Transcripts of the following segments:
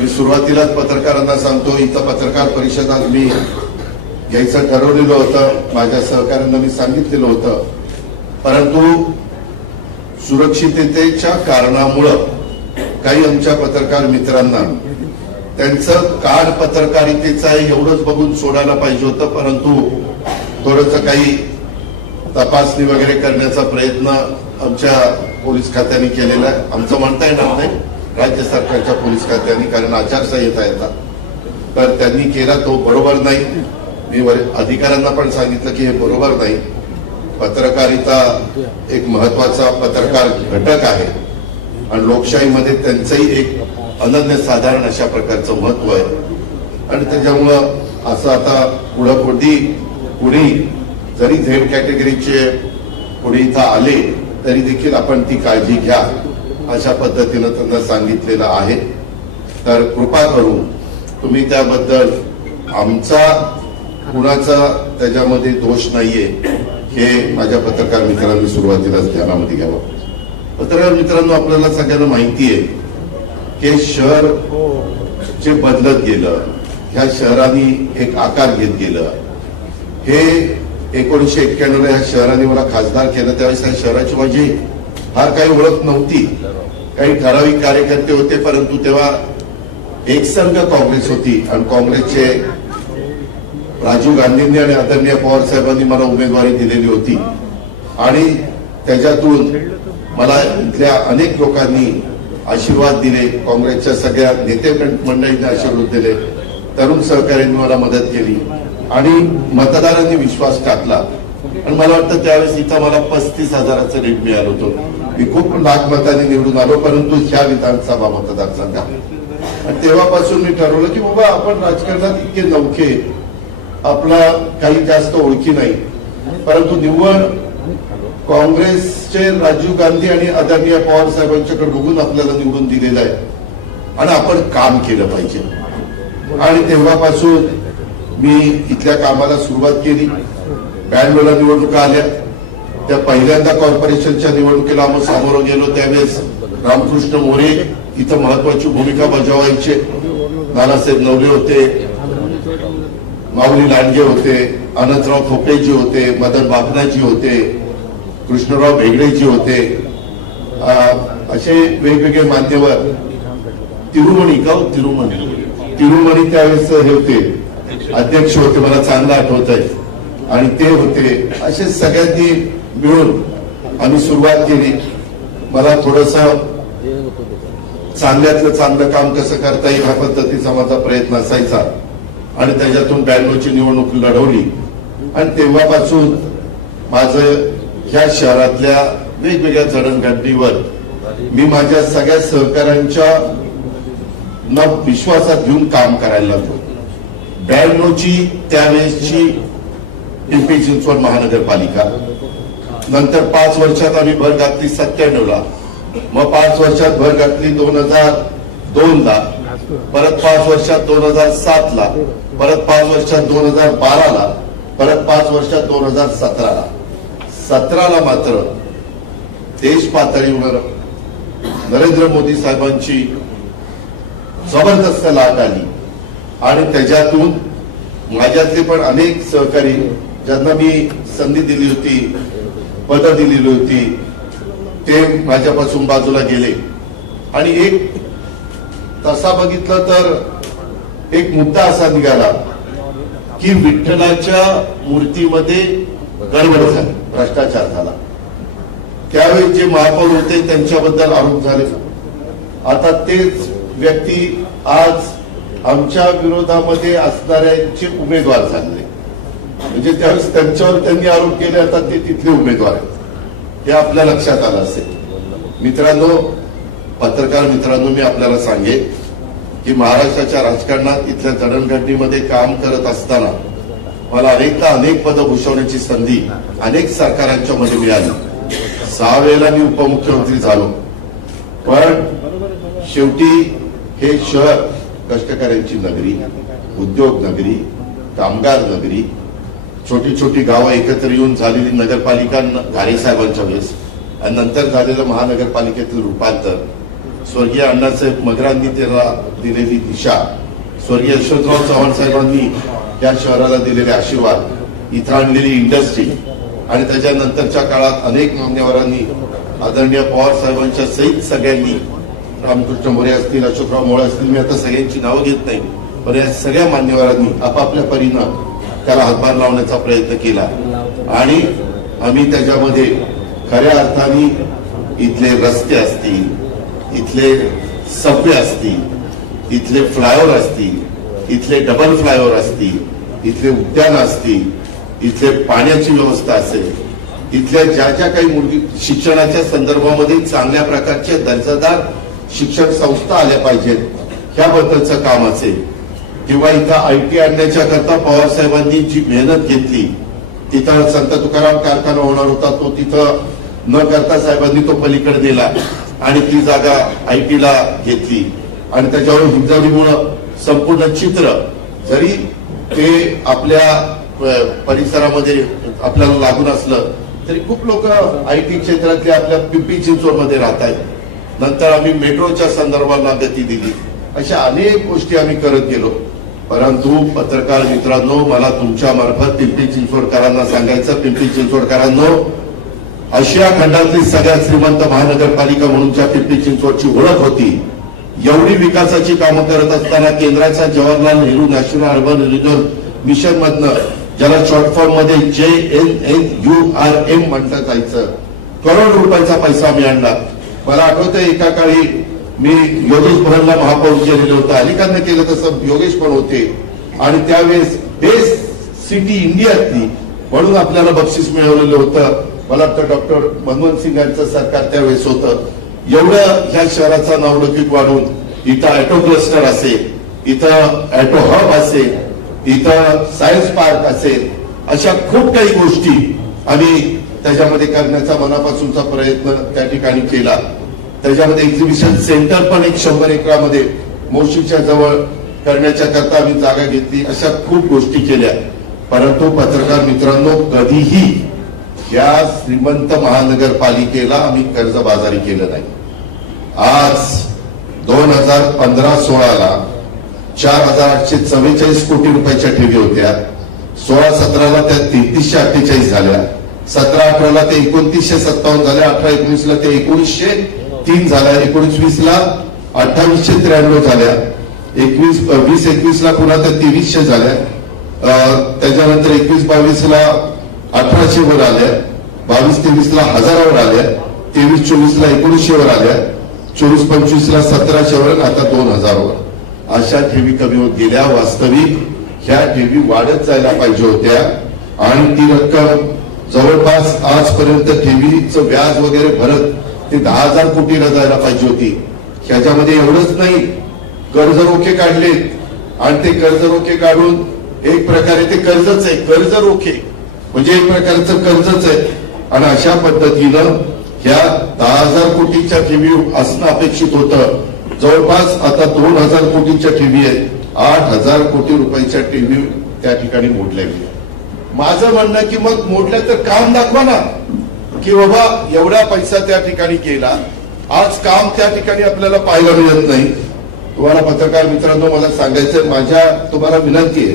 मी सुरुवातीलाच पत्रकारांना सांगतो, इथं पत्रकार परिषद आज मी घ्यायचं ठरवलेलं होतं, माझ्या सहकाऱ्यांना मी सांगितलेलं होतं, परंतु सुरक्षिततेच्या कारणामुळं काही आमच्या पत्रकार मित्रांना त्यांचं कार्ड पत्रकारितेचं आहे एवढंच बघून सोडायला पाहिजे होतं, परंतु थोडंसं काही तपासणी वगैरे करण्याचा प्रयत्न आमच्या पोलीस खात्याने केलेला आहे. आमचं म्हणता येणार नाही, राज्य सरकारच्या पोलीस खात्याने, कारण आचारसंहिता येतात, तर त्यांनी केला तो बरोबर नाही. मी अधिकाऱ्यांना पण सांगितलं की हे बरोबर नाही. पत्रकारिता एक महत्वाचा पत्रकार घटक आहे आणि लोकशाहीमध्ये त्यांचंही एक अनन्यसाधारण अशा प्रकारचं महत्व आहे आणि त्याच्यामुळं असं आता पुढे जरी झेड कॅटेगरीचे पुढे इथं आले तरी देखील आपण ती काळजी घ्या अशा पद्धतीनं त्यांना सांगितलेलं आहे. तर कृपा करून तुम्ही त्याबद्दल आमचा कुणाचा त्याच्यामध्ये दोष नाहीये हे माझ्या पत्रकार मित्रांनी सुरुवातीलाच ध्यानामध्ये घ्यावं. पत्रकार मित्रांनो, आपल्याला सगळ्यांना माहिती आहे की शहर जे बदलत गेलं, ह्या शहराने एक आकार घेत गेलं. हे 1991 ह्या शहराने मला खासदार केलं, त्यावेळेस त्या शहराची माझी फार काही ओळख नव्हती. काही ठराविक कार्यकर्ते होते, परंतु तेव्हा एकसंघ काँग्रेस होती आणि काँग्रेसचे राजीव गांधींनी आणि आदरणीय पवार साहेबांनी मला उमेदवारी दिलेली होती आणि त्याच्यातून मला इथल्या अनेक लोकांनी आशीर्वाद दिले, काँग्रेसच्या सगळ्या नेते मंडळींनी आशीर्वाद दिले, तरुण सहकाऱ्यांनी मला मदत केली आणि मतदारांनी विश्वास टाकला आणि मला वाटतं त्यावेळेस इथं मला 35,000चं लीड मिळालं होतं. मी खूप लाख मतांनी निवडून आलो, परंतु ह्या विधानसभा मतदारसंघात आणि तेव्हापासून मी ठरवलं की बाबा आपण राजकारणात इतके नौखे, आपला काही जास्त ओळखी नाही, परंतु निव्वळ काँग्रेसचे राजीव गांधी आणि आदरणीय पवार साहेबांच्याकडे बघून आपल्याला निवडून दिलेलं आहे आणि आपण काम केलं पाहिजे. आणि तेव्हापासून मी इथल्या कामाला सुरुवात केली. 92ला निवडणुका आल्या, त्या पहिल्यांदा कॉर्पोरेशनच्या निवडणुकीला आम्ही सामोरं गेलो. त्यावेळेस रामकृष्ण मोरे इथं महत्वाची भूमिका बजावायचे. नानासाहेब नवले होते, माऊली लांडगे होते, अनंतराव खोपेजी होते, मदन बापनाजी होते, कृष्णराव भेगडेजी होते, असे वेगवेगळे मान्यवर. तिरुमणी त्यावेळेस हे होते, अध्यक्ष होते, मला चांगलं आठवत आहे, आणि ते होते. असे सगळ्यांनी मिळून आम्ही सुरुवात केली. मला थोडस चांगल्यातलं चांगलं काम कसं करता येईल ह्या पद्धतीचा माझा प्रयत्न असायचा आणि त्याच्यातून 92ची निवडणूक लढवली आणि तेव्हापासून माझं ह्या शहरातल्या वेगवेगळ्या जडणघडणीवर मी माझ्या सगळ्या सहकाऱ्यांच्या विश्वासात घेऊन काम करायला लागलो. 92ची त्यावेळेसची पिंपरी चिंचवड महानगरपालिका, नंतर 5 वर्षात आम्ही भर घातली 97ला, मग 5 वर्षात भर घातली 2002ला, परत 5 वर्षात 2007ला, परत 5 वर्षात 2012ला, परत 5 वर्षात 2017ला. 17ला मात्र देश पातळीवर नरेंद्र मोदी साहेबांची जबरदस्त लाट आली आणि त्याच्यातून माझ्यातले पण अनेक सहकारी ज्यांना मी संधी दिली होती, पदं दिलेली होती, ते माझ्यापासून बाजूला गेले. आणि एक तसा बघितलं तर एक मुद्दा असा निघाला की विठ्ठलाच्या मूर्तीमध्ये गडबड झाली, भ्रष्टाचार झाला. त्यावेळी जे महापौर होते त्यांच्याबद्दल आरोप झाले. आता तेच व्यक्ती आज आमच्या विरोधामध्ये असणाऱ्यांचे उमेदवार झाले, म्हणजे त्यावेळेस त्यांच्यावर त्यांनी आरोप केले, आता ते तिथले उमेदवार आहेत, हे आपल्या लक्षात आलं असेल. मित्रांनो, पत्रकार मित्रांनो, मी आपल्याला सांगेन की महाराष्ट्राच्या राजकारणात इथल्या जडणघडणीमध्ये काम करत असताना मला अनेकदा अनेक पदं भूषवण्याची संधी अनेक सरकारांच्या मध्ये मिळाली. 6 वेळेला मी उपमुख्यमंत्री झालो, पण शेवटी हे शहर कष्टकऱ्यांची नगरी, उद्योग नगरी, कामगार नगरी, छोटी छोटी गावं एकत्र येऊन झालेली नगरपालिका घारे साहेबांच्या वेळेस आणि नंतर झालेलं महानगरपालिकेतील रूपांतर, स्वर्गीय अण्णासाहेब मगरांनी त्याला दिलेली दिशा, स्वर्गीय यशवंतराव चव्हाण साहेबांनी या शहराला दिलेले आशीर्वाद, इथं आणलेली इंडस्ट्री आणि त्याच्यानंतरच्या काळात अनेक मान्यवरांनी, आदरणीय पवार साहेबांच्या सहित सगळ्यांनी, रामकृष्ण मोरे असतील, अशोकराव मोळे असतील, मी आता सगळ्यांची नावं घेत नाही, पण या सगळ्या मान्यवरांनी आपापल्या परीनं त्याला हातभार लावण्याचा प्रयत्न केला आणि आम्ही त्याच्यामध्ये खऱ्या अर्थाने इथले रस्ते असतील, इथले सबवे असतील, इथले फ्लायओव्हर असतील, इथले डबल फ्लायओव्हर असतील, इथले उद्यान असतील, इथले पाण्याची व्यवस्था असेल, इथल्या ज्या ज्या काही मूलभूत शिक्षणाच्या संदर्भामध्ये चांगल्या प्रकारच्या दर्जादार शिक्षण संस्था आल्या पाहिजेत, ह्याबद्दलचं काम असेल किंवा इथं आयटी आणण्याच्या करता पवार साहेबांनी जी मेहनत घेतली, तिथं संत तुकाराम कारखाना होणार होता, तो तिथं न करता साहेबांनी तो पलीकडे दिला आणि ती जागा आयटीला घेतली आणि त्याच्यावर हिंजवडीमुळं संपूर्ण चित्र, जरी ते आपल्या परिसरामध्ये आपल्याला लागून असलं तरी खूप लोक आयटी क्षेत्रातले आपल्या पिंपरी चिंचवडमध्ये राहत आहेत. नंतर आम्ही मेट्रोच्या संदर्भाला गती दिली. अशा अनेक गोष्टी आम्ही करत गेलो. परंतु पत्रकार मित्रांनो, मला तुमच्या मार्फत पिंपरी चिंचवडकरांना सांगायचं, पिंपरी चिंचवडकरांनो, आशिया खंडातली सगळ्यात श्रीमंत महानगरपालिका म्हणून ज्या पिंपरी चिंचवडची ओळख होती, एवढी विकासाची कामं करत असताना केंद्राच्या Jawaharlal Nehru national urban renewal mission मधनं, ज्याला शॉर्ट फॉर्म मध्ये JNNURM म्हटलं जायचं, करोड रुपयाचा पैसा आम्ही आणला. मला आठवतंय एका काळी मी योगेश भवनला महापौर केलेलं होतं, अलिकांना केलं तसं योगेश पण होते आणि त्यावेळेस बेस्ट सिटी इंडियातली म्हणून आपल्याला बक्षीस मिळवलेलं होतं. मला वाटतं डॉक्टर मनमोहन सिंग यांचं सरकार त्यावेळेस होतं. एवढं ह्या शहराचा नावलौकिक वाढून इथं ऑटो क्लस्टर असेल, इथं ऑटो हब असेल, इथं सायन्स पार्क असेल, अशा खूप काही गोष्टी आम्ही त्याच्यामध्ये करण्याचा मनापासूनचा प्रयत्न त्या ठिकाणी केला. त्याच्यामध्ये एक्झिबिशन सेंटर पण 100 एकरामध्ये मोशीच्या जवळ करण्याच्या करता आम्ही जागा घेतली. अशा खूप गोष्टी केल्या. परंतु पत्रकार मित्रांनो, कधीही या श्रीमंत महानगरपालिकेला आम्ही कर्जबाजारी केलं नाही. आज 2015-16ला 4,844 कोटी रुपयाच्या ठेवी होत्या. 16-17ला त्या 3348 झाल्या. 17-18ला ते 2957 झाल्या. 18-19ला ते 1903 झाल्या. 19-20ला 2893 झाल्या. 20-21ला पुन्हा त्या 2300 झाल्या. त्याच्यानंतर 21-22ला 1800 वर आल्या. 22-23ला 1000वर आल्या. 23-24ला 1900 वर आल्या. 24-25ला 1700 वर, आता 2000 वर. अशा ठेवी कमी होत गेल्या. वास्तविक ह्या ठेवी वाढत जायला पाहिजे होत्या आणि ती रक्कम जवळपास आजपर्यंत ठेवीचं व्याज वगैरे भरत ते 10,000 कोटीला जायला पाहिजे होती. ह्याच्यामध्ये एवढंच नाही, कर्ज रोखे काढले आणि ते कर्ज रोखे काढून एक प्रकारे ते कर्जच आहे. कर्ज रोखे म्हणजे एक प्रकारचं कर्जच आहे आणि अशा पद्धतीनं ह्या 10,000 कोटीच्या ठेवी असणं अपेक्षित होतं. जवळपास आता 2,000 कोटीच्या ठेवी आहेत. 8,000 कोटी रुपयाच्या ठेवी त्या ठिकाणी मोडल्या गेल्या. माझं म्हणणं की मग मोडल्या तर काम दाखवा ना, की बाबा एवढा पैसा त्या ठिकाणी गेला, आज काम त्या ठिकाणी आपल्याला पाहायला मिळत नाही. तुम्हाला पत्रकार मित्रांनो, मला सांगायचं, माझ्या तुम्हाला विनंती आहे,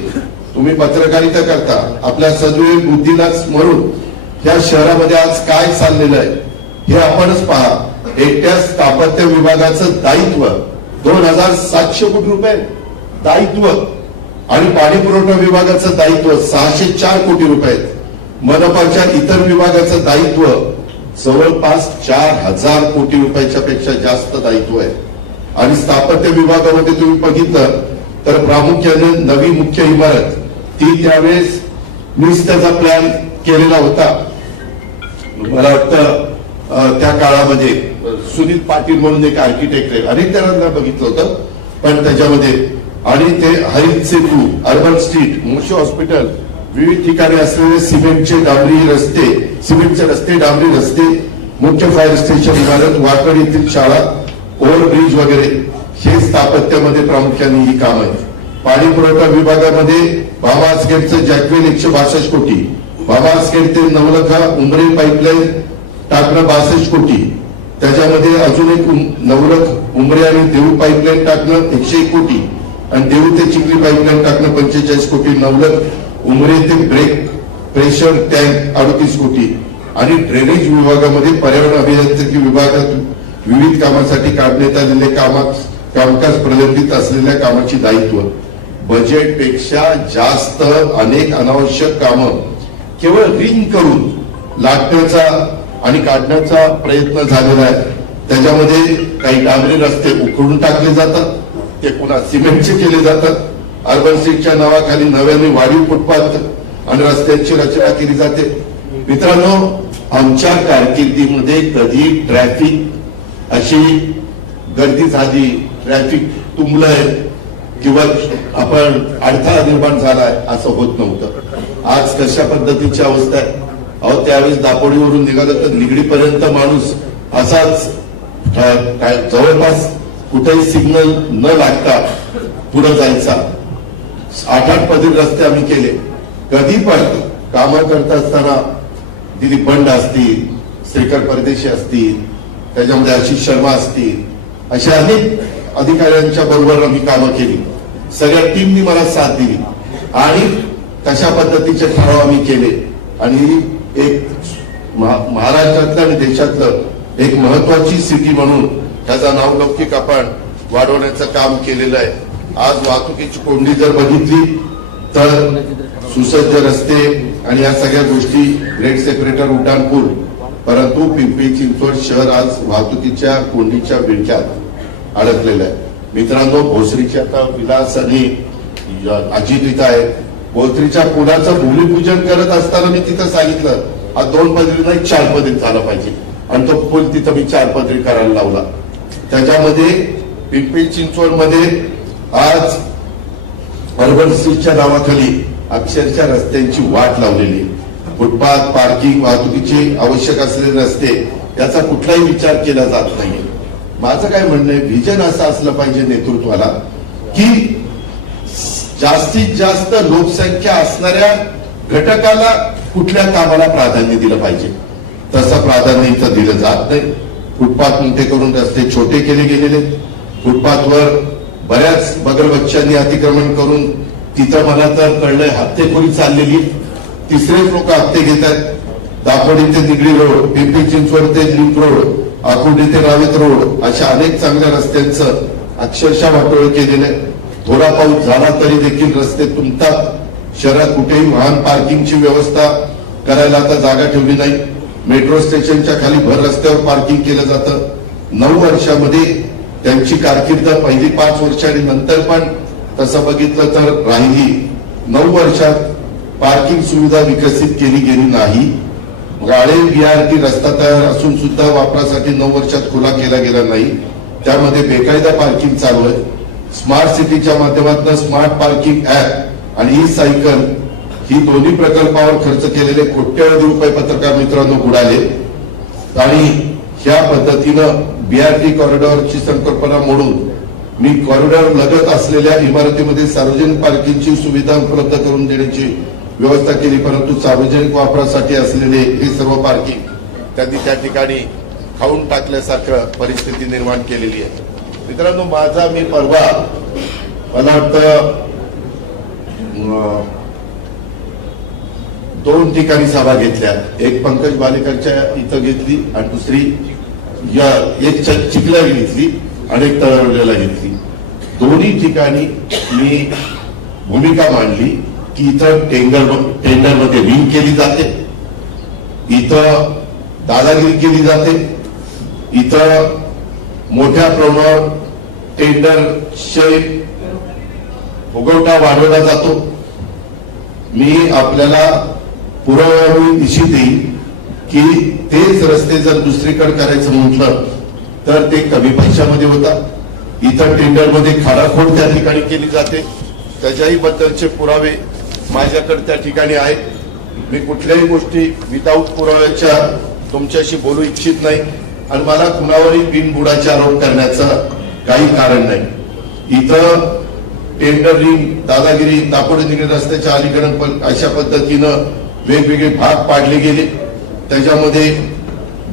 तुम्ही पत्रकारिता करता, आपल्या सद्विवेक बुद्धीला स्मरून ह्या शहरामध्ये आज काय चाललेलं आहे हे आपणच पहा. एकट्या स्थापत्य विभागाचं दायित्व 2,700 कोटी रुपये दायित्व आणि पाणी पुरवठा विभागाचं दायित्व 604 कोटी रुपये. मनपाच्या इतर विभागाचं दायित्व जवळपास 4,000 कोटी रुपयाच्या पेक्षा जास्त दायित्व आहे. आणि स्थापत्य विभागामध्ये तुम्ही बघितलं तर प्रामुख्याने नवी मुख्य इमारत, ती त्यावेळेस मीच त्याचा प्लॅन केलेला होता. मला वाटतं त्या काळामध्ये सुनील पाटील म्हणून एक आर्किटेक्ट आहे, अनेक जणांना बघितलं होतं, पण त्याच्यामध्ये आणि ते हरित सेतू, अर्बन स्ट्रीट, मोशी हॉस्पिटल, विविध ठिकाणी असलेले सिमेंटचे रस्ते, डांबरी रस्ते, मुख्य फायर स्टेशन इमारत, वाकड येथील शाळा, ओव्हरब्रिज वगैरे, हे स्थापत्यामध्ये प्रामुख्याने ही काम आहे. पाणी पुरवठा विभागामध्ये भामासगेटचं जॅकवेल 162 कोटी, भामासगेट ते नवलखा उमरे पाईपलाईन टाकणं 62 कोटी, त्याच्यामध्ये अजून एक नवरख उमरे आणि देऊ पाईपलाईन टाकणं 101 कोटी आणि देऊ ते चिखली पाईपलाईन टाकणं 45 कोटी, नवलख उमरे ते ब्रेक प्रेशर टँक 38 कोटी आणि ड्रेनेज विभागामध्ये पर्यावरण अभियांत्रिकी विभागात विविध कामासाठी काढण्यात आलेले कामकाज प्रलंबित असलेल्या कामाची दायित्व बजेटपेक्षा जास्त अनेक अनावश्यक कामं केवळ रिंग करून लाटण्याचा आणि काढण्याचा प्रयत्न झालेला आहे. त्याच्यामध्ये काही डांबरी रस्ते उखडून टाकले जातात, ते पुन्हा सिमेंटचे केले जातात. अर्बन सिटीच्या नावाखाली नव्याने वाढीव फुटपाथ आणि रस्त्यांची रचना केली जाते. मित्रांनो, आमच्या कारकिर्दीमध्ये कधी ट्रॅफिक अशी गर्दी झाली, ट्रॅफिक तुंबलंय किंवा आपण अडथळा निर्माण झालाय असं होत नव्हतं. आज कशा पद्धतीची अवस्था आहे. अहो, त्यावेळेस दापोडीवरून निघालं तर निगडीपर्यंत माणूस असाच जवळपास कुठेही सिग्नल न लागता पुढे जायचा. 8-8 पदरी रस्ते आम्ही केले. कधी पण कामं करत असताना दिलीप बंड असतील, श्रीकर परदेशी असतील, त्याच्यामध्ये आशिष शर्मा असतील, अशा अनेक अधिकाऱ्यांच्या बरोबर आम्ही कामं केली. सगळ्या टीमनी मला साथ दिली आणि तशा पद्धतीचे ठराव आम्ही केले आणि एक महाराष्ट्रातलं आणि देशातलं एक महत्वाची सिटी म्हणून त्याचा नावलौकिक आपण वाढवण्याचं काम केलेलं आहे. आज वाहतुकीची कोंडी जर बघितली तर सुसज्ज रस्ते आणि या सगळ्या गोष्टी, ग्रेड सेपरेटर, उड्डाणपूल, परंतु पिंपरी चिंचवड शहर आज वाहतुकीच्या कोंडीच्या विळख्यात अडकलेलं आहे. मित्रांनो, भोसरीचे आता विलास आणि अजित इथं आहे. भोसरीच्या पुलाचं भूमिपूजन करत असताना मी तिथं सांगितलं हा 2 पदरी नाही 4 पदरी झाला पाहिजे आणि तो पूल तिथं मी 4 पदरी करायला लावला. त्याच्यामध्ये पिंपरी चिंचवड मध्ये आज अर्बन सिटीच्या नावाखाली अक्षरशः रस्त्यांची वाट लावलेली. फुटपाथ, पार्किंग, वाहतुकीचे आवश्यक असलेले रस्ते याचा कुठलाही विचार केला जात नाही. माझं काय म्हणणं आहे, व्हिजन असं असलं पाहिजे नेतृत्वाला की जास्तीत जास्त लोकसंख्या असणाऱ्या घटकाला कुठल्या कामाला प्राधान्य दिलं पाहिजे. तसं प्राधान्य इथं दिलं जात नाही. फुटपाथ मोठे करून रस्ते छोटे केले गेलेले. फुटपाथवर बऱ्याच बगरबच्च्यांनी अतिक्रमण करून तिथं मला तर कळलंय हत्तेखोरी चाललेली. तिसरेच लोक हत्ते घेत आहेत. दापोडी ते निगडी रोड, पिंपरी चिंचवड ते लिंक रोड, आकुर्डी ते रावेत रोड, अशा अनेक चांगल्या रस्त्यांचं अक्षरशः वाटोळ केलेलं आहे. थोडा पाऊस झाला तरी देखील रस्ते तुंबतात. शहरात कुठेही वाहन पार्किंगची व्यवस्था करायला आता जागा ठेवली नाही. मेट्रो स्टेशनच्या खाली भर रस्त्यावर पार्किंग केलं जातं. 9 वर्षामध्ये त्यांची कारकीर्द पहिली 5 वर्ष आणि नंतर पण तसं बघितलं तर राहिली. 9 वर्षात पार्किंग सुविधा विकसित केली गेली नाही. गाळे BRT रस्ता तयार असून सुद्धा वापरासाठी 9 वर्षात खुला केला गेला नाही. त्यामध्ये बेकायदा पार्किंग चालू आहे. स्मार्ट सिटीच्या माध्यमातून स्मार्ट पार्किंग ऍप आणि ई सायकल ही दोन्ही प्रकल्पावर खर्च केलेले कोट्यवधी रुपये पत्रकार मित्रांनो बुडाले आणि ह्या पद्धतीनं BRT कॉरिडॉरची संकल्पना मोडून मी कॉरिडॉर लगत असलेल्या इमारतीमध्ये सार्वजनिक पार्किंगची सुविधा उपलब्ध करून देण्याची व्यवस्था केली. परंतु सार्वजनिक वापरासाठी असलेले हे सर्व पार्किंग त्यांनी त्या ठिकाणी खाऊन टाकल्यासारखं परिस्थिती निर्माण केलेली आहे. मित्रांनो, मी परवा मला वाटतं 2 ठिकाणी सभा घेतल्या. एक पंकज बालेकरच्या इथं घेतली आणि दुसरी एक चिखल्याला घेतली आणि एक तळवल्याला घेतली. दोन्ही ठिकाणी मी भूमिका मांडली की इथं टेंडरमध्ये रिंग केली जाते, इथं दादागिरी केली जाते, इथं मोठ्या प्रमाणावर टेंडरचे फुगवटा वाढवला जातो. मी आपल्याला पुराव्यावरून निश्चित देईन की तेच रस्ते जर दुसरीकडे करायचं म्हटलं तर ते कमी पैशामध्ये होतात. इथं टेंडरमध्ये खाडाखोड त्या ठिकाणी केली जाते. त्याच्याही बद्दलचे पुरावे माझ्याकडे त्या ठिकाणी आहेत. मी कुठल्याही गोष्टी विदाऊट पुराव्याच्या तुमच्याशी बोलू इच्छित नाही आणि मला कुणावरही बिनबुडाचे आरोप करण्याचं काही कारण नाही. इथं टेंडर रिंग, दादागिरी, दापोडी निगडी रस्त्याच्या अलीकडे अशा पद्धतीनं वेगवेगळे भाग पाडले गेले. त्याच्यामध्ये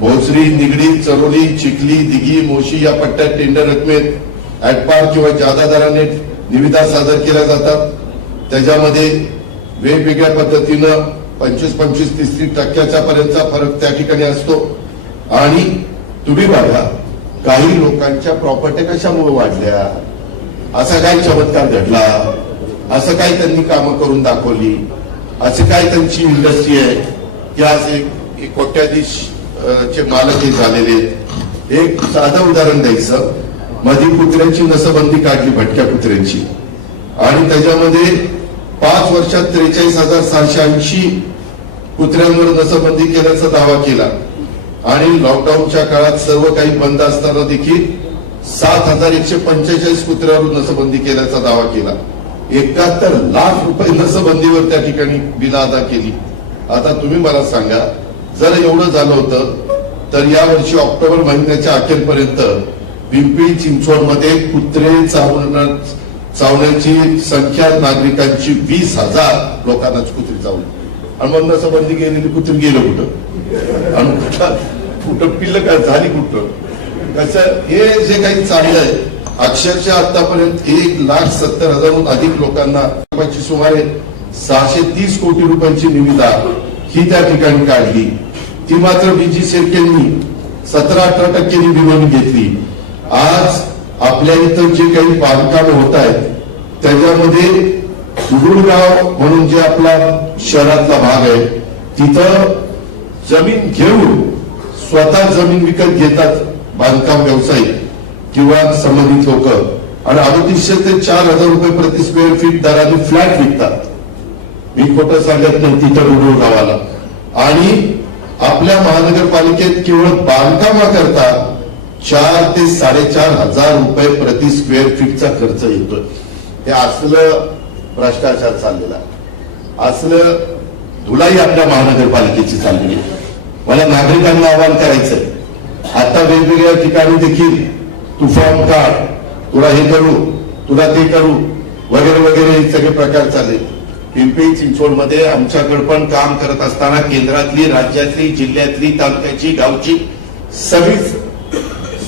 भोसरी, निगडी, चरोली, चिखली, दिघी, मोशी या पट्ट्यात टेंडर रकमेत ऍटपार किंवा जादा दराने निविदा सादर केल्या जातात. त्याच्यामध्ये वेगवेगळ्या पद्धतीनं 25-30% पर्यंतचा फरक त्या ठिकाणी असतो. आणि तुम्ही बघा, काही लोकांच्या प्रॉपर्टी कशामुळे वाढल्या, असा काय चमत्कार घडला, असं काय त्यांनी कामं करून दाखवली, असे काय त्यांची इंडस्ट्री आहे की आज एक कोट्याधीश चे मालक हे झालेले. एक साधं उदाहरण द्यायचं, मधी कुत्र्यांची नसबंदी काढली, भटक्या कुत्र्यांची, आणि त्याच्यामध्ये 5 वर्षात 43,780 कुत्र्यांवर नसबंदी केल्याचा दावा केला. आणि लॉकडाऊनच्या काळात सर्व काही बंद असताना देखील 7,145 कुत्र्यावर नसबंदी केल्याचा दावा केला. 71 लाख रुपये नसबंदीवर त्या ठिकाणी बिल अदा केली. आता तुम्ही मला सांगा, जर एवढं झालं होतं तर यावर्षी ऑक्टोबर महिन्याच्या अखेरपर्यंत पिंपरी चिंचवडमध्ये कुत्रे चावण्याची संख्या नागरिकांची 20,000 लोकांनाच कुत्री चावली. आणि मग नसबंदी केलेली कुत्री गेलं कुठं, आणि कुठं पिल्ल काय झाली कुठं, कसं हे जे काही चाललंय, अक्षरशः आतापर्यंत 1,70,000 अधिक लोकांना सुमारे 630 कोटी रुपयांची निविदा ही त्या ठिकाणी काढली. ती मात्र बीजी शेरकेंनी 17-18% निविदा घेतली. आज आपल्या इथं जे काही बांधकाम होत आहेत त्याच्यामध्ये सुगुळगाव म्हणून जे आपला शहरातला भाग आहे, तिथं जमीन घेऊन स्वतः जमीन विकत घेतात बांधकाम व्यावसायिक किंवा संबंधित लोक, आणि 3800 ते 4,000 रुपये प्रति स्क्वेअर फीट दराने फ्लॅट विकतात. मी खोटं सांगत नाही, तिथं रुडूळ गावाला. आणि आपल्या महानगरपालिकेत केवळ बांधकामाकरता 4,000 ते 4,500 रुपये प्रति स्क्वेअर फीटचा खर्च येतोय. हे असलं भ्रष्टाचार चाललेला, असलं धुलाई आपल्या महानगरपालिकेची चाललेली. मला नागरिकांना आवाहन करायचंय, आता वेगवेगळ्या ठिकाणी देखील तू फॉर्म काढ, तुला हे करू, तुला ते करू, वगैरे वगैरे हे सगळे प्रकार चालले. पिंपरी चिंचवडमध्ये आमच्याकडे पण काम करत असताना केंद्रातली, राज्यातली, जिल्ह्यातली, तालुक्याची, गावची सगळीच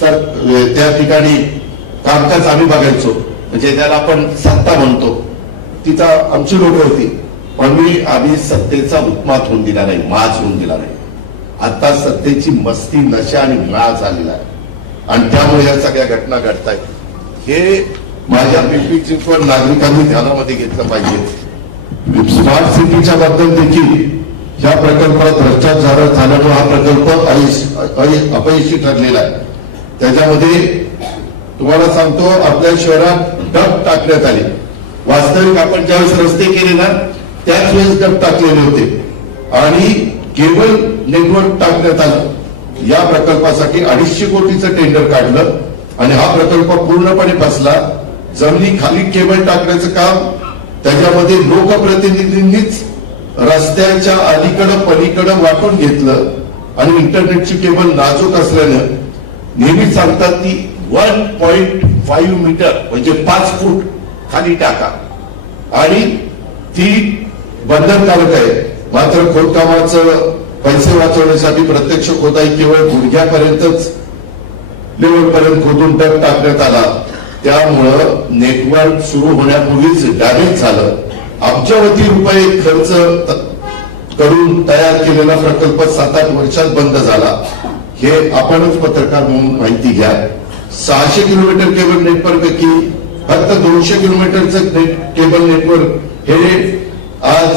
त्या ठिकाणी कामकाज आम्ही बघायचो, म्हणजे त्याला आपण सत्ता म्हणतो, तिथं आमची लोक होती. पण आम्ही सत्तेचा उत्मात होऊन दिला नाही, माज होऊन दिला नाही. आता सत्तेची मस्ती, नशा आणि माज झालेला आहे, आणि त्यामुळे या सगळ्या घटना घडतायत. हे माझ्या पिंपरी चिंचवड नागरिकांनी ध्यानामध्ये घेतलं पाहिजे. स्मार्ट सिटीच्या बद्दल देखील या प्रकल्पात भ्रष्टाचार झाल्यामुळे हा प्रकल्प अपयशी ठरलेला आहे. त्याच्यामध्ये तुम्हाला सांगतो, आपल्या शहरात डब टाकण्यात आले. वास्तविक आपण ज्यावेळेस रस्ते केले ना, त्याच वेळेस डब टाकलेले होते, आणि केबल नेटवर्क टाकण्यात आलं. या प्रकल्पासाठी 250 कोटीचं टेंडर काढलं, आणि हा प्रकल्प पूर्णपणे बसला. जमिनी खाली केबल टाकण्याचं काम त्याच्यामध्ये लोकप्रतिनिधींनीच रस्त्याच्या अलीकडं पलीकडं वाटून घेतलं. आणि इंटरनेटची केबल नाजूक असल्यानं नेहमी सांगतात ती 1.5 मीटर म्हणजे 5 फूट खाली टाका, आणि ती बंधनकारक आहे. मात्र खोदकामाचं पैसे वाचवण्यासाठी प्रत्यक्ष खोदाई केवळ गुडघ्यापर्यंतच लेवलपर्यंत खोदून डब टाकण्यात आला. त्यामुळं नेटवर्क सुरू होण्यापूर्वीच डॅमेज झालं. अब्जावधी रुपये खर्च करून तयार केलेला प्रकल्प 7-8 वर्षात बंद झाला. हे आपणच पत्रकार म्हणून माहिती घ्या. 600 किलोमीटर केबल नेटवर्क पैकी फक्त 200 किलोमीटरचं केबल नेटवर्क हे आज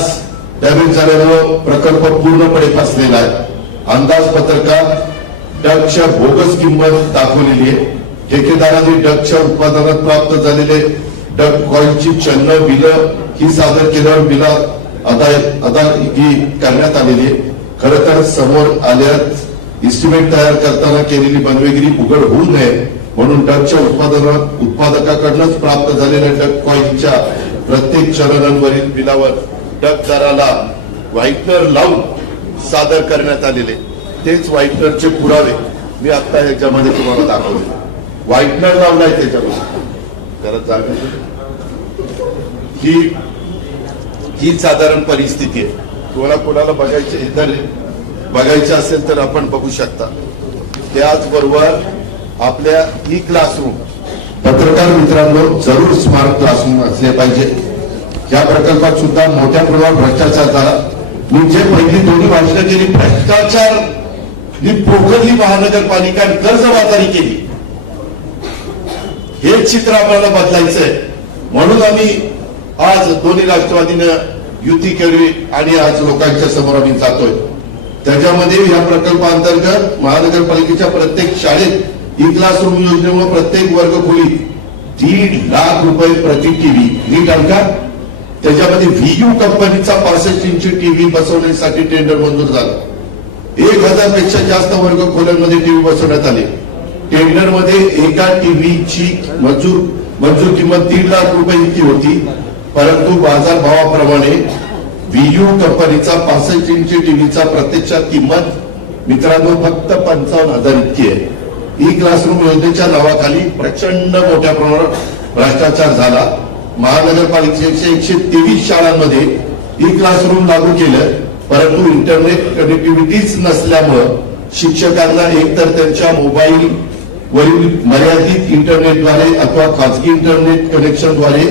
डॅमेज झाल्यामुळं प्रकल्प पूर्णपणे फसलेला आहे. अंदाजपत्रकात डगच्या बोगस किंमत दाखवलेली आहे. ठेकेदारांनी डगच्या उत्पादनात प्राप्त झालेले डग कॉईलची चलन बिलं ही सादर केल्यावर बिला अदायगी करण्यात आलेली आहे. खरं तर समोर आल्यास इस्टिमेट तयार करताना केलेली बनवेगिरी उघड होऊ नये म्हणून डगच्या उत्पादकाकडूनच प्राप्त झालेल्या डग कॉईलच्या प्रत्येक चलनांवरील बिलावर डग दराला व्हाईटनर लावून सादर करण्यात आलेले. तेच व्हाईटनरचे पुरावे मी आता याच्यामध्ये तुम्हाला दाखवले. व्हाईटनर लावलाय त्याच्यामध्ये, करत ही साधारण परिस्थिती आहे. कोणाला बघायचे असेल तर आपण बघू शकता. त्याचबरोबर आपल्या ई क्लासरूम पत्रकार मित्रांनो जरूर स्मार्ट क्लासरूम असले पाहिजे. या प्रकल्पात सुद्धा मोठ्या प्रमाणात भ्रष्टाचार झाला. मी जे पहिली दोन्ही भाषणं केली भ्रष्टाचार ही पोखरली महानगरपालिका कर्जबाजारी केली, हे चित्र आपल्याला बदलायचंय. म्हणून आम्ही आज दोन्ही राष्ट्रवादीनं युती केली आणि आज लोकांच्या समोर आम्ही जातोय. त्याच्यामध्ये या प्रकल्पांतर्गत महानगरपालिकेच्या प्रत्येक शाळेत ई क्लासरूम योजनेमुळे प्रत्येक वर्गखोलीत 1.5 लाख रुपये प्रति टीव्ही नीट का. त्याच्यामध्ये व्हीयू कंपनीचा 65 इंची टीव्ही बसवण्यासाठी टेंडर मंजूर झालं. 1000 पेक्षा जास्त वर्गखोल्यांमध्ये टीव्ही बसवण्यात आले. टेंडर मध्ये एका टीव्हीची मंजूर किंमत 1.5 लाख रुपये इतकी होती, परंतु बाजारभावाप्रमाणे व्हीयू कंपनीचा 65 इंची टीव्हीचा प्रत्यक्षात किंमत मित्रांनो फक्त 55,000 इतकी आहे. ई क्लासरूम योजनेच्या नावाखाली प्रचंड मोठ्या प्रमाणात भ्रष्टाचार झाला. महानगरपालिकेच्या 123 शाळांमध्ये ई क्लासरूम लागू केलं, परंतु इंटरनेट कनेक्टिव्हिटीच नसल्यामुळं शिक्षकांना एकतर त्यांच्या मोबाईल वरील मर्यादित इंटरनेटद्वारे अथवा खासगी इंटरनेट कनेक्शनद्वारे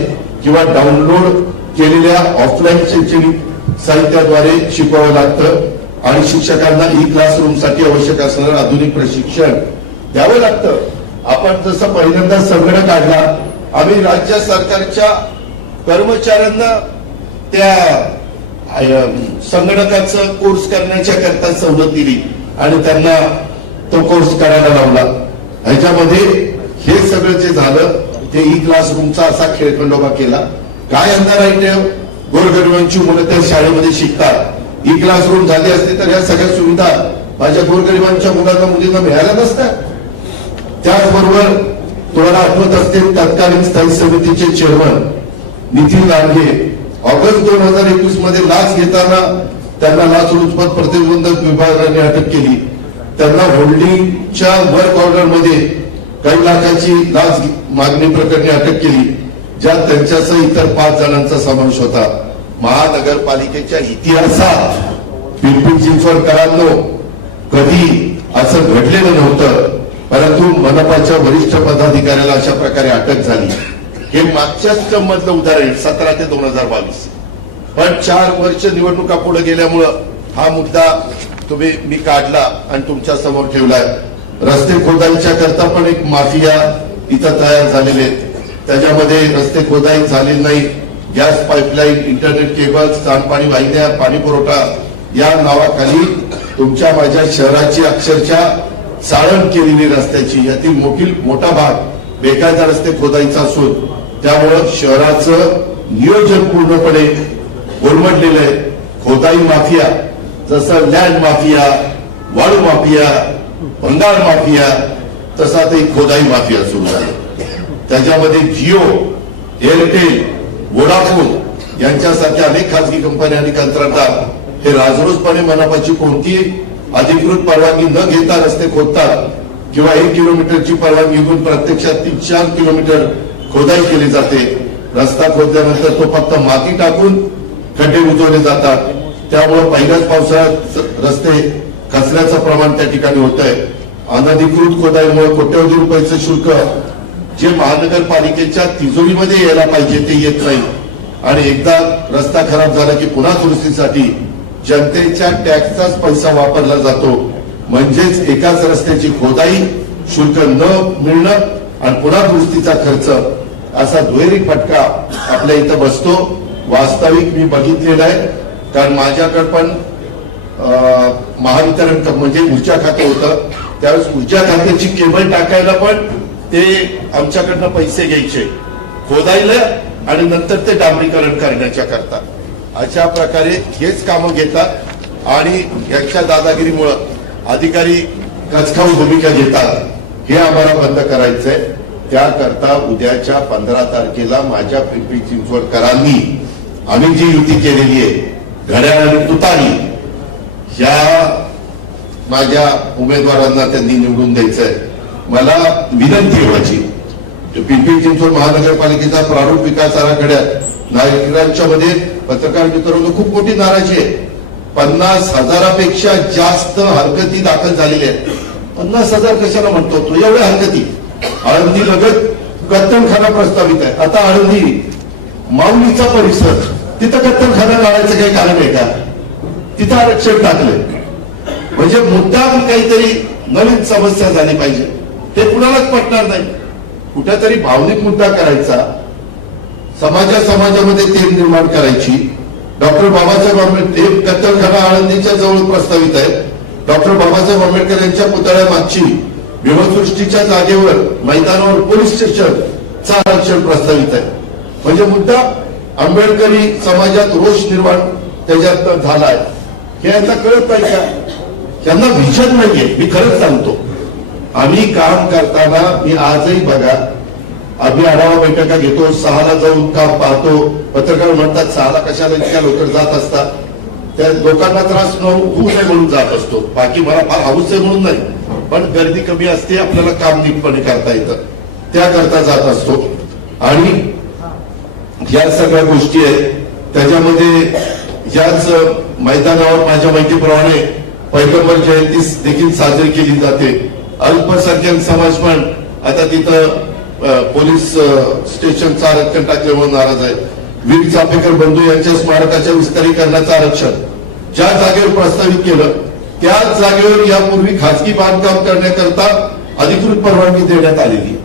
किंवा डाउनलोड केलेल्या ऑफलाईन शैक्षणिक साहित्याद्वारे शिकवावं लागतं आणि शिक्षकांना ई क्लासरूमसाठी आवश्यक असणारं आधुनिक प्रशिक्षण द्यावं लागतं. आपण जसं पहिल्यांदा संगणक काढला, आम्ही राज्य सरकारच्या कर्मचाऱ्यांना त्या संगणकाचं कोर्स करण्याच्या करता सवलत दिली आणि त्यांना तो कोर्स करायला लावला. ह्याच्यामध्ये हे सगळं जे झालं ते ई क्लासरूमचा असा खेळखंडोबा केला. काय अंधार आहे, गोरगरिबांची मुलं त्या शाळेमध्ये शिकतात. ई क्लासरूम झाले असते तर या सगळ्या सुविधा माझ्या गोरगरिबांच्या मुलांना मुलींना मिळाल्या नसतात. त्याचबरोबर तुम्हाला आठवत असतील तत्कालीन स्थायी समितीचे चेअरमन नितीन लांडगे ऑगस्ट 2021 मध्ये लाच घेताना त्यांना लाचलुचपत प्रतिबंधक विभागाने अटक केली. त्यांना होल्डिंगच्या वर्क ऑर्डर मध्ये काही लाखाची लाच मागणी प्रकरणी अटक केली, ज्यात त्यांच्यासह इतर 5 जणांचा समावेश होता. महानगरपालिकेच्या इतिहासात पिंपरी चिंचवडकरांनो कधी असं घडलेलं नव्हतं, परंतु मनपाच्या वरिष्ठ पदाधिकाऱ्याला अशा प्रकारे अटक झाली. हे मागच्याच मधलं उदाहरण 17 ते 2022. पण 4 वर्ष निवडणुका पुढे गेल्यामुळं हा मुद्दा मी काढला आणि तुमच्या समोर ठेवलाय. रस्ते खोदाईच्या करता पण एक माफिया इथं तयार झालेले आहेत. त्याच्यामध्ये रस्ते खोदाई झालेली नाही, गॅस पाईपलाईन, इंटरनेट केबल, सांडपाणी वाहिन्या, पाणी पुरवठा या नावाखाली तुमच्या माझ्या शहराची अक्षरशः चाळण केलेली रस्त्याची यातील मोठा भाग बेकायदा रस्ते खोदाईचा असून त्यामुळं शहराचं नियोजन पूर्णपणे कोलमडलेलं आहे. खोदाई माफिया जसं लँड माफिया, वाळू माफिया, भंगार माफिया, तसा ते खोदाई माफिया सुरू झाला. त्याच्यामध्ये जिओ, एअरटेल, वोडाफोन यांच्यासारख्या अनेक खासगी कंपन्या आणि कंत्राटदार हे राजरोसपणे मनपाची कोणतीही अधिकृत परवानगी न घेता रस्ते खोदतात किंवा 1 किलोमीटरची परवानगी घेऊन प्रत्यक्षात 3-4 किलोमीटर खोदाई केली जाते. रस्ता खोदल्यानंतर तो फक्त माती टाकून खड्डे बुजवले जातात. त्यामुळे पहिल्याच पावसाळ्यात रस्ते खचण्याचं प्रमाण त्या ठिकाणी होत आहे. अनधिकृत खोदाईमुळे कोट्यवधी रुपयाचं शुल्क जे महानगरपालिकेच्या तिजोरीमध्ये यायला पाहिजे ते येत नाही आणि एकदा रस्ता खराब झाला की पुन्हा दुरुस्तीसाठी जनतेच्या टॅक्सचाच पैसा वापरला जातो. म्हणजेच एकाच रस्त्याची खोदाई, शुल्क न मिळणं आणि पुन्हा दुरुस्तीचा खर्च असा दुहेरी फटका आपल्या इथं बसतो. वास्तविक मी बघितलेलं आहे, कारण माझ्याकडे पण महावितरण म्हणजे ऊर्जा खाते होतं. त्यावेळेस ऊर्जा खात्याची केबल टाकायला पण ते आमच्याकडनं पैसे घ्यायचे खोदाईला आणि नंतर ते डांबरीकरण करण्याच्या करता. अशा प्रकारे हेच कामं घेतात आणि यांच्या दादागिरीमुळं अधिकारी कचखाऊ भूमिका घेतात. हे आम्हाला बंद करायचंय. त्याकरता उद्याच्या 15 तारखेला माझ्या पिंपरी चिंचवडकरांनी आम्ही जी युती केलेली आहे घड्याळ आणि तुतारी ह्या माझ्या उमेदवारांना त्यांनी निवडून द्यायचंय. मला विनंती एवढी, पिंपरी चिंचवड महानगरपालिकेचा प्रारूप विकास आराखड्यात नागरिकांच्या मध्ये पत्रकार मित्रांनो खूप मोठी नाराजी आहे. 50,000पेक्षा जास्त हरकती दाखल झालेल्या आहेत. 50,000 कशाला म्हणतो तो? एवढ्या हरकती. आळंदी लगत कत्तलखाना प्रस्तावित आहे. आता आळंदी माऊलीचा परिसर, तिथं कत्तलखाना काढायचं काही कारण आहे का? तिथं आरक्षण टाकलंय. म्हणजे मुद्दाम काहीतरी नवीन समस्या झाली पाहिजे, ते कुणालाच पटणार नाही. कुठेतरी भावनिक मुद्दा करायचा, समाजामध्ये तेढ निर्माण करायची. डॉक्टर बाबासाहेब आंबेडकर, एक कत्तलखाना आळंदीच्या जवळ प्रस्तावित आहे. डॉक्टर बाबासाहेब आंबेडकर यांच्या पुतळ्यामागची भीमसृष्टीच्या जागेवर मैदानावर पोलीस स्टेशनचं आरक्षण प्रस्तावित आहे. म्हणजे मुद्दा आंबेडकरी समाजात रोष निर्माण त्याच्यात झालाय. हे यांना कळत नाही का? त्यांना विजन नाहीये. मी खरंच सांगतो, आम्ही काम करताना मी आजही बघा, आम्ही आढावा बैठका घेतो, 6ला जाऊन काम पाहतो. पत्रकार म्हणतात 6ला कशाला इतक्या लवकर जात असतात? त्या लोकांना त्रास होऊ नये म्हणून जात असतो. बाकी मला फार हाऊस आहे म्हणून नाही, पण गर्दी कमी असते, आपल्याला काम नीटपणे करता येतं, त्याकरता जात असतो. आणि या सगळ्या गोष्टी आहेत. त्याच्यामध्ये याच मैदानावर माझ्या माहितीप्रमाणे पैगंबर जयंती देखील साजरी केली जाते. अल्पसंख्याक समाज पण आता तिथं पोलीस स्टेशनचं आरक्षण टाकल्यामुळे नाराज आहे. वीर चाफेकर बंधू यांच्या स्मारकाच्या विस्तारीकरणाचं आरक्षण ज्या जागेवर प्रस्तावित केलं, त्याच जागेवर यापूर्वी खासगी बांधकाम करण्याकरता अधिकृत परवानगी देण्यात आलेली.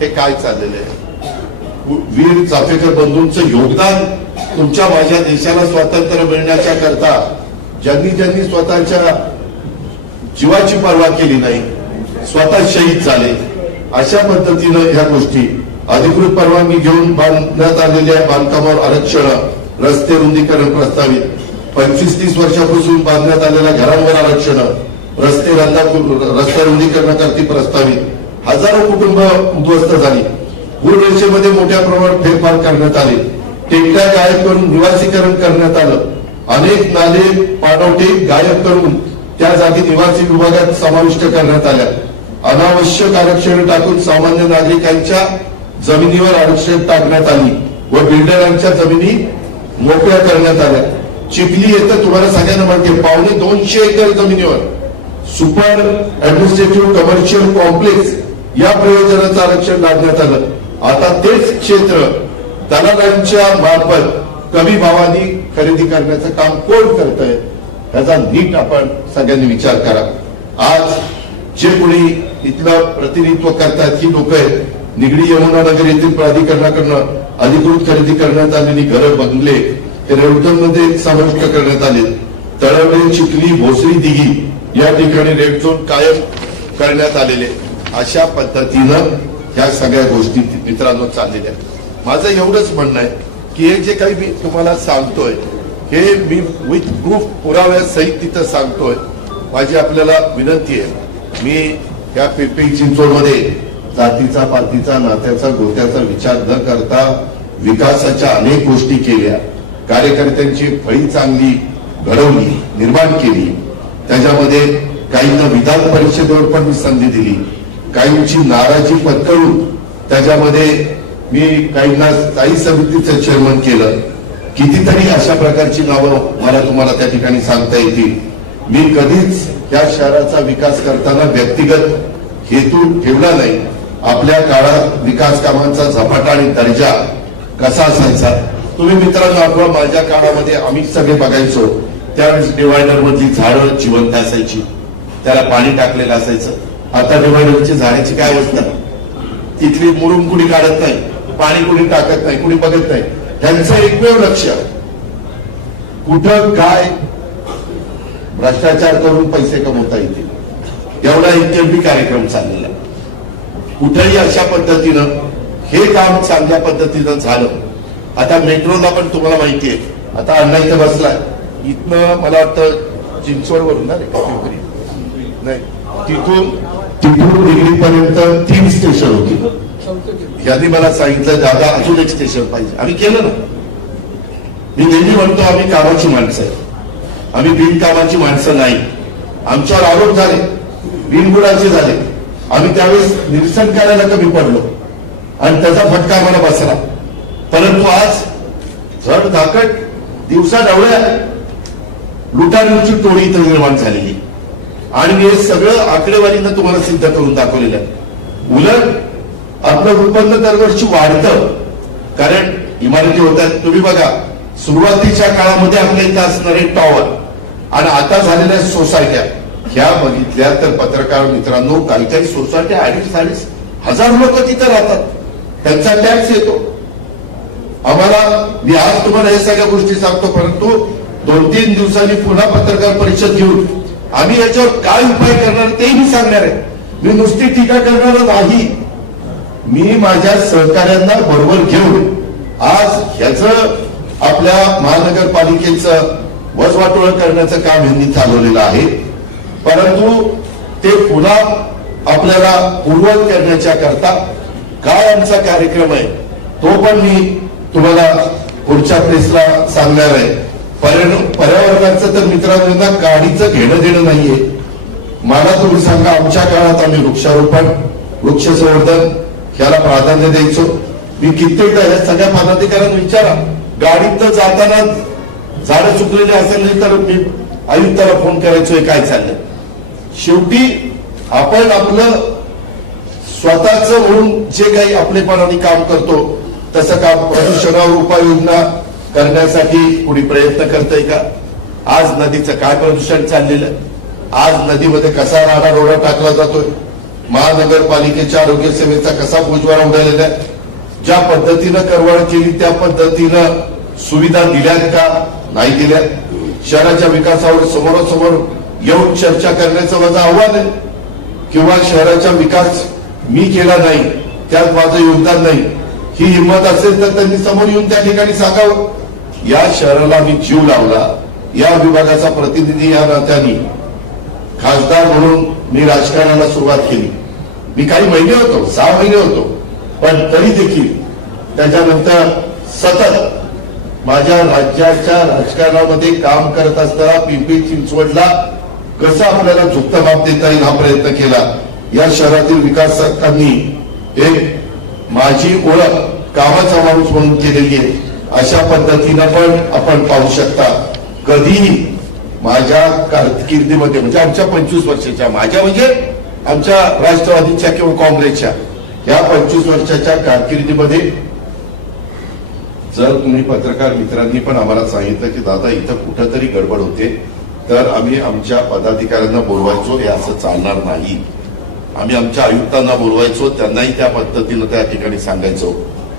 हे काय चाललेलं आहे? वीर चाफेकर बंधूंचं योगदान तुमच्या माझ्या देशाला स्वातंत्र्य मिळण्याच्या करता ज्यांनी स्वतःच्या जीवाची पर्वा केली नाही, स्वतः शहीद झाले, अशा पद्धतीनं ह्या गोष्टी अधिकृत परवानगी घेऊन बांधण्यात आलेल्या बांधकामावर आरक्षण, रस्ते रुंदीकरण प्रस्तावित, 25-30 वर्षापासून बांधण्यात आलेल्या घरांवर आरक्षण, रस्ते रुंदीकरणाकरता प्रस्तावित. हजारो कुटुंब उद्ध्वस्त झाली. पूररेषेमध्ये मोठ्या प्रमाणात फेरफार करण्यात आले. टेकड्या गायब करून निवासीकरण करण्यात आलं. अनेक नाले पाणवठे गायब करून त्या जागी निवासी विभागात समाविष्ट करण्यात आल्या. अनावश्यक आरक्षण टाकून सामान्य नागरिकांच्या जमिनीवर आरक्षण टाकण्यात आली व बिल्डरांच्या जमिनी मोकळ्या करण्यात आल्या. चिखली येतं तुम्हाला सगळ्यांना माहिती, 250 एकर जमिनीवर सुपर ऍडमिनिस्ट्रेटिव्ह कमर्शियल कॉम्प्लेक्स या प्रयोजनाचं आरक्षण लादण्यात आलं. आता तेच क्षेत्र दलालांच्या मार्फत कमी भावाने खरेदी करण्याचं काम कोण करतंय, याचा नीट आपण सगळ्यांनी विचार करा. आज जे कोणी इथलं प्रतिनिधित्व करतात ही लोक आहेत. निगडी यमुनानगर येथील प्राधिकरणाकडनं अधिकृत खरेदी करण्यात आलेली घरं, बंगले हे रेड मध्ये समाविष्ट करण्यात आले. तळवडे, चिखली, भोसरी, दिघी या ठिकाणी रेड झोन कायम करण्यात आलेले. अशा पद्धतीनं ह्या सगळ्या गोष्टी मित्रांनो चाललेल्या. माझं एवढंच म्हणणं आहे की हे जे काही मी तुम्हाला सांगतोय हे मी विथ प्रूफ पुराव्यासहित तिथं सांगतोय. माझी आपल्याला विनंती आहे, मी या पिंपरी चिंचवडमध्ये जातीचा, पातीचा, नात्याचा, गोत्याचा विचार न करता विकासाच्या अनेक गोष्टी केल्या. कार्यकर्त्यांची फळी चांगली घडवली, निर्माण केली. त्याच्यामध्ये काहींना विधान परिषदेवर पण मी संधी दिली, काहींची नाराजी पत्करून त्याच्यामध्ये मी काहींना स्थायी समितीचं चेअरमन केलं. कितीतरी अशा प्रकारची नावं मला तुम्हाला त्या ठिकाणी सांगता येतील. मी कधीच या शहराचा विकास करताना व्यक्तिगत हेतू ठेवला नाही. आपल्या काळात विकास कामांचा झपाटा आणि दर्जा कसा असायचा तुम्ही मित्रांनो आठवा. माझ्या काळामध्ये आम्ही सगळे बघायचो, त्यावेळेस डिवायडर मधली झाडं जिवंत असायची, त्याला पाणी टाकलेलं असायचं. आता डिवायडरची झाडाची काय अवस्था, तिथली मुरुम कुणी काढत नाही, पाणी कुणी टाकत नाही, कुणी बघत नाही. त्यांचं एकमेव लक्ष कुठं काय भ्रष्टाचार करून पैसे कमवता येतील एवढा एकतर्फी कार्यक्रम चाललेला. कुठेही अशा पद्धतीनं हे काम चांगल्या पद्धतीनं झालं. आता मेट्रोला पण तुम्हाला माहिती आहे, आता अण्णा इथं बसलाय, इथनं मला वाटतं चिंचवडवरून ना नाही, तिथून दिल्लीपर्यंत 3 स्टेशन होती. यांनी मला सांगितलं दादा अजून एक स्टेशन पाहिजे. आम्ही केलं ना. मी नेहमी म्हणतो आम्ही कामाची माणसं आहे, आम्ही बिनकामाची माणसं नाही. आमच्यावर आरोप झाले, बिनबुडाचे झाले, आम्ही त्यावेळेस निरसन करायला कमी पडलो आणि त्याचा फटका आम्हाला बसला. परंतु आज झड धाकट दिवसा ढवळ्या लुटारूची टोळी इथं निर्माण झालेली. आणि हे सगळं आकडेवारीनं तुम्हाला सिद्ध करून दाखवलेलं आहे. उलट आपलं उत्पन्न दरवर्षी वाढतं, कारण इमारती होत आहेत. तुम्ही बघा, सुरुवातीच्या काळामध्ये आपल्या इथं असणारे टॉवर आणि आता झालेल्या सोसायट्या ह्या बघितल्या तर पत्रकार मित्रांनो, काही काही सोसायट्या 2,500-2,500 लोक तिथं राहतात, त्यांचा टॅक्स येतो. आम्हाला, मी आज तुम्हाला हे सगळ्या गोष्टी सांगतो, परंतु 2-3 दिवसांनी पुन्हा पत्रकार परिषद घेऊन आम्ही याच्यावर काय उपाय करणार तेही मी सांगणार आहे. मी नुसती टीका करणार नाही, मी माझ्या सहकाऱ्यांना बरोबर घेऊन आज ह्याचं आपल्या महानगरपालिकेचं वजवाटोळ करण्याचं काम यांनी चालवलेलं आहे. परंतु ते पुन्हा आपल्याला पूर्ववत करण्याच्या करता काय आमचा कार्यक्रम आहे तो पण मी तुम्हाला पुढच्या प्रेसला सांगणार आहे. पर्यावरणाचं तर मित्रांनो गाडीचं घेणं देणं नाहीये. मला तुम्ही सांगा, आमच्या काळात आम्ही वृक्षारोपण, वृक्ष संवर्धन ह्याला प्राधान्य द्यायचो. मी कित्येकदा या सगळ्या पदाधिकाऱ्यांना विचारा, गाडीत जाताना झाडं चुकलेली असेल तर मी आयुक्ताला फोन करायचोय काय चाललंय. शेवटी आपण आपलं स्वतःच म्हणून जे काही आपलेपणाने काम करतो तसं काम प्रदूषणावर उपाययोजना करण्यासाठी कुणी प्रयत्न करतय का? आज नदीचं काय प्रदूषण चाललेलं, आज नदीमध्ये कसा राडा टाकला जातोय, महानगरपालिकेच्या आरोग्य सेवेचा कसा बोजवारा उडालेला आहे, ज्या पद्धतीनं करवड केली त्या पद्धतीनं सुविधा दिल्यात का नाही दिल्यात, शहराच्या विकासावर समोरासमोर येऊन चर्चा करण्याचं माझं आव्हान आहे. किंवा शहराचा विकास मी केला नाही, त्यात माझं योगदान नाही, ही हिंमत असेल तर त्यांनी समोर येऊन त्या ठिकाणी सांगावं. या शहराला मी जीव लावला, या विभागाचा प्रतिनिधी या नात्याने खासदार म्हणून मी राजकारणाला सुरुवात केली. मी काही महिने होतो, 6 महिने होतो, पण तरी देखील त्याच्यानंतर सतत माझ्या राज्याच्या राजकारणामध्ये काम करत असताना पिंपरी चिंचवडला कसं आपल्याला झुकतं माप देता येईल हा प्रयत्न केला. या शहरातील विकासकांनी एक माझी ओळख कामाचा माणूस म्हणून केलेली आहे. अशा पद्धतीनं पण आपण पाहू शकता. कधीही माझ्या कारकिर्दीमध्ये म्हणजे आमच्या 25 वर्षाच्या, माझ्या म्हणजे आमच्या राष्ट्रवादीच्या किंवा काँग्रेसच्या या 25 वर्षाच्या कारकिर्दीमध्ये जर तुम्ही पत्रकार मित्रांनी पण आम्हाला सांगितलं की दादा इथं कुठंतरी गडबड होते, तर आम्ही आमच्या पदाधिकाऱ्यांना बोलवायचो. हे असं चालणार नाही. आम्ही आमच्या आयुक्तांना बोलवायचो, त्यांनाही त्या पद्धतीनं त्या ठिकाणी सांगायचो,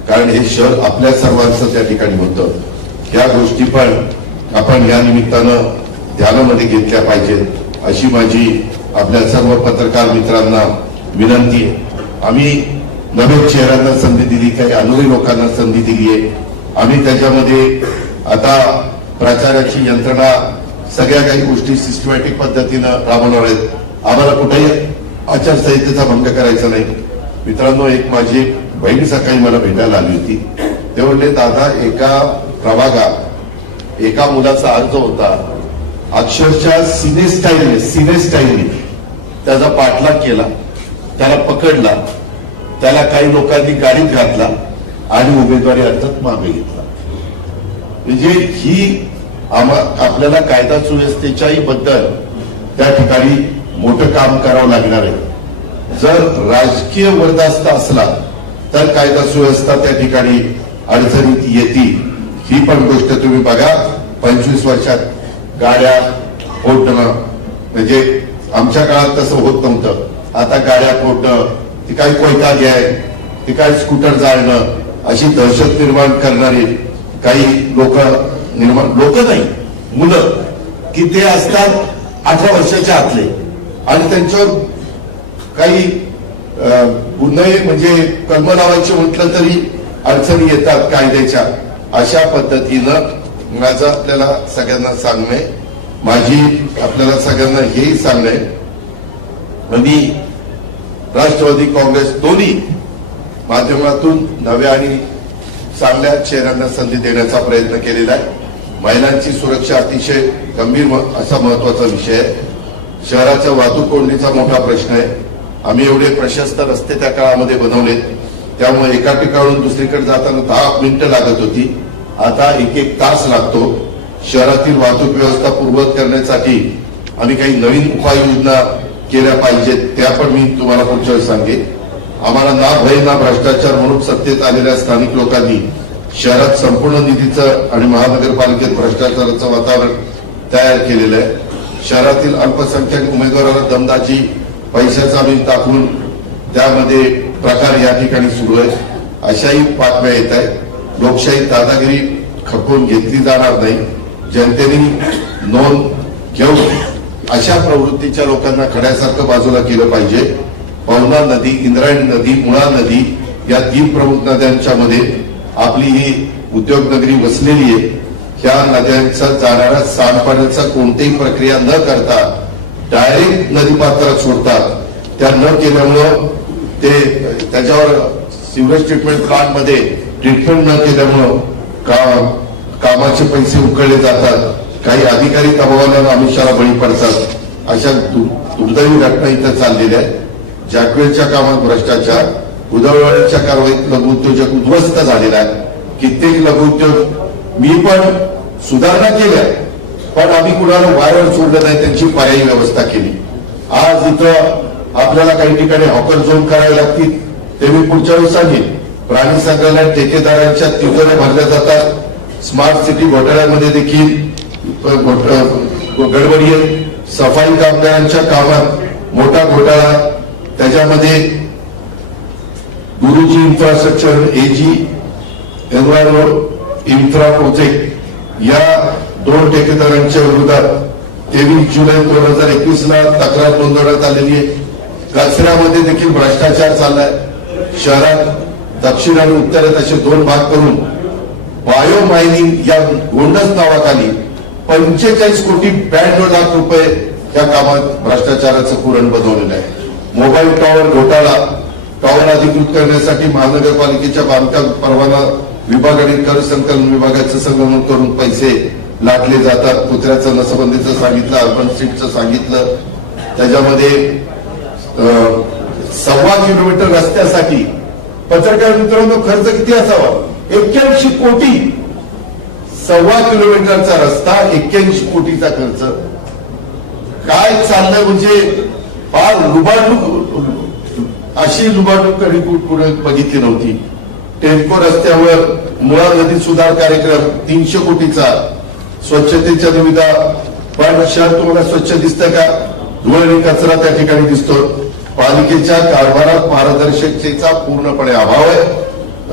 कारण हे शहर आपल्या सर्वांचं त्या ठिकाणी होतं. या गोष्टी पण आपण या निमित्तानं ध्यानामध्ये घेतल्या पाहिजेत, अशी माझी आपल्या सर्व पत्रकार मित्रांना विनंती आहे. आम्ही नवीन चेहऱ्यांना संधी दिली, काही अनुभवी लोकांना संधी दिली आहे. आम्ही त्याच्यामध्ये आता प्रचाराची यंत्रणा सगळ्या काही गोष्टी सिस्टमॅटिक पद्धतीनं राबवणार आहेत. आम्हाला कुठेही आचारसंहितेचा भंग करायचा नाही. मित्रांनो, एक माझी बहिणी सकाळी मला भेटायला आली होती. ते म्हणले दादा, एका प्रभागात एका मुलाचा अर्ज होता, अक्षरशः सिने स्टाईलने त्याचा पाठलाग केला, त्याला पकडला, त्याला काही लोकांनी गाडीत घातला आणि उमेदवारी अर्जात मागे घेतला. म्हणजे ही आपल्याला कायदा सुव्यवस्थेच्याही बद्दल त्या ठिकाणी मोठं काम करावं लागणार आहे. जर राजकीय बरदास्त असला तर कायदा सुव्यवस्था त्या ठिकाणी अडचणीत येते. ही पण गोष्ट तुम्ही बघा. 25 वर्षात गाड्या फोडणं, म्हणजे आमच्या काळात तसं होत नव्हतं. आता गाड्या फोडणं, ती काही कोयता घ्याय, ती काही स्कूटर जाळणं, अशी दहशत निर्माण करणारी काही लोक नाही, मुलं की ते असतात 18 वर्षाच्या आतले आणि त्यांच्यावर काही गुन्हे म्हणजे कलम लावायचे म्हटलं तरी अडचणी येतात कायद्याच्या. अशा पद्धतीनं माझं आपल्याला सगळ्यांना सांगणं आहे, माझी आपल्याला सगळ्यांना हेही सांगणं आहे, मी राष्ट्रवादी काँग्रेस दोन्ही माध्यमातून नव्या आणि चांगल्या चेहऱ्यांना संधी देण्याचा प्रयत्न केलेला आहे. महिलांची सुरक्षा अतिशय गंभीर असा महत्वाचा विषय आहे. शहराच्या वाहतूक कोंडीचा मोठा प्रश्न आहे. आम्ही एवढे प्रशस्त रस्ते त्या काळामध्ये बनवले, त्यामुळे एका ठिकाणून दुसरीकडे जाताना 10 मिनिटं लागत होती, आता 1-1 तास लागतो. शहरातील वाहतूक व्यवस्था पूर्ववत करण्यासाठी आम्ही काही नवीन उपाययोजना केल्या पाहिजेत, त्या पण मी तुम्हाला पुढच्या वेळेस सांगेन. आम्हाला ना भय ना भ्रष्टाचार म्हणून सत्तेत आलेल्या स्थानिक लोकांनी शहरात संपूर्ण निधीचं आणि महानगरपालिकेत भ्रष्टाचाराचं वातावरण तयार केलेलं आहे. शहरातील अल्पसंख्याक उमेदवाराला दमदाची पैशाचा आम्ही टाकून त्यामध्ये प्रकार या ठिकाणी सुरू आहे. अशाही बातम्या येत आहेत. लोकशाही दादागिरी खपवून घेतली जाणार नाही. जनतेने नोंद घेऊन अशा प्रवृत्तीच्या लोकांना खड्यासारखं बाजूला केलं पाहिजे. पवना नदी, इंद्रायणी नदी, मुळा नदी या 3 प्रमुख नद्यांच्या मध्ये आपली ही उद्योग नगरी वसलेली आहे. ह्या नद्यांचा जाणाऱ्या सांडपाण्याचा कोणतीही प्रक्रिया न करता डायरेक्ट नदीपात्रात सोडतात. त्या न केल्यामुळं ते त्याच्यावर सिवरेज ट्रीटमेंट प्लांट मध्ये ट्रीटमेंट न केल्यामुळं कामाचे पैसे उकळले जातात. काही अधिकारी दबावाला आमिषाला बळी पडतात. अशा दुर्दैवी घटना इथं चाललेल्या आहेत. जॅकवेलच्या कामात भ्रष्टाचार, उदळवाडीच्या कारवाईत लघुउद्योजक उद्ध्वस्त झालेला आहे. कित्येक लघुउद्योग मी पण सुधारणा केल्या, पण आम्ही कुणाला वायर सोडलं नाही, त्यांची पर्यायी व्यवस्था केली. आज इथं आपल्याला काही ठिकाणी हॉकर झोन करावे लागतील, ते मी पुढच्या वेळी सांगेन. प्राणी संग्रहालयात ठेकेदारांच्या तिजोऱ्या भरल्या जातात. स्मार्ट सिटी घोटाळ्यामध्ये देखील गडबडी आहे. सफाई कामगारांच्या कामात मोठा घोटाळा, त्याच्यामध्ये गुरुजी infrastructure, ag environment infra project या 2 ठेकेदारांच्या विरोधात 23 जुलै 2021 ला तक्रार नोंदवण्यात आलेली आहे. कचऱ्यामध्ये देखील भ्रष्टाचार चाललाय. शहरात दक्षिण आणि उत्तरेत असे 2 भाग करून बायो मायनिंग या गोंडस नावाखाली 45 कोटी 92 लाख रुपये या कामात भ्रष्टाचाराचं पुरण बनवलेलं आहे. मोबाईल टॉवर घोटाळा, टॉवर अधिकृत करण्यासाठी महानगरपालिकेच्या बांधकाम परवाना विभाग आणि कर संकलन विभागाचं संगमन करून पैसे लाटले जातात. कुत्र्याचं नसबंदीचं सांगितलं, अर्बन स्ट्रीटचं सांगितलं. त्याच्यामध्ये 1.25 किलोमीटर रस्त्यासाठी पत्रकार मित्रांनो खर्च किती असावा? 81 कोटी. 1.25 किलोमीटरचा रस्ता, 81 कोटीचा खर्च. काय चाललंय म्हणजे फार लुबाडणूक, अशी लुबाडणूक कधी पुढे बघितली नव्हती. टेम्पो रस्त्यावर मुळा नदी सुधार कार्यक्रम 300 कोटीचा. स्वच्छतेच्या निविदा, पण शहर तुम्हाला स्वच्छ दिसतं का? धूळ आणि कचरा त्या ठिकाणी दिसतो. पालिकेच्या कारभारात पारदर्शकतेचा पूर्णपणे अभाव आहे.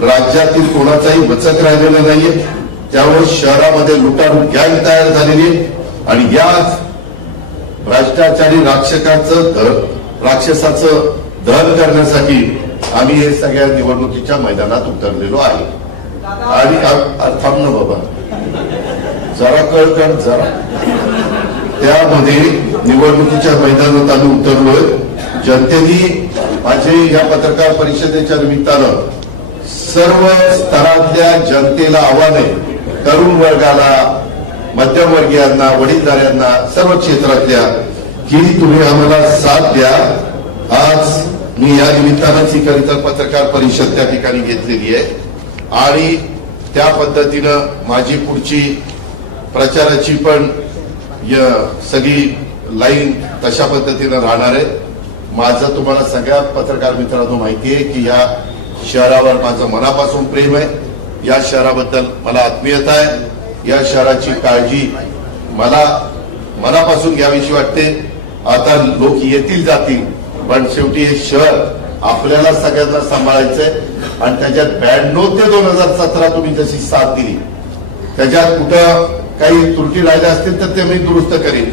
राज्यातील कोणाचाही वचक राहिलेला नाहीये. त्यामुळे शहरामध्ये लुटालूट गँग तयार झालेली आहे. आणि याच भ्रष्टाचारी राक्षसाचं दहन करण्यासाठी आम्ही हे सगळ्या निवडणुकीच्या मैदानात उतरलेलो आहे. आणि थांब ना बाबा, जरा कळ जरा. त्यामध्ये निवडणुकीच्या मैदानात आम्ही उतरलोय. जनतेने माझे या पत्रकार परिषदेच्या निमित्तानं सर्व स्तरातल्या जनतेला आव्हान आहे. तरुण वर्गाला, मध्यमवर्गीयांना, वडीलधाऱ्यांना, सर्व क्षेत्रातल्या, की तुम्ही आम्हाला साथ द्या. आज मी या निमित्तानंच ही खरी पत्रकार परिषद त्या ठिकाणी घेतलेली आहे. आणि त्या पद्धतीनं माझी पुढची प्रचाराची पण सगळी लाईन तशा पद्धतीनं राहणार आहे. माझं तुम्हाला सगळ्या पत्रकार मित्रांनो माहिती आहे की या शहरावर माझं मनापासून प्रेम आहे. या शहराबद्दल मला आत्मीयता आहे. या शहराची काळजी मला मनापासून घ्यावीशी वाटते. आता लोक येतील जातील, पण शेवटी हे शहर आपल्याला सगळ्यांना सांभाळायचंय. आणि त्याच्यात 92 ते 2017 तुम्ही जशी साथ दिली, त्याच्यात कुठं काही त्रुटी राहिल्या असतील तर ते मी दुरुस्त करेन.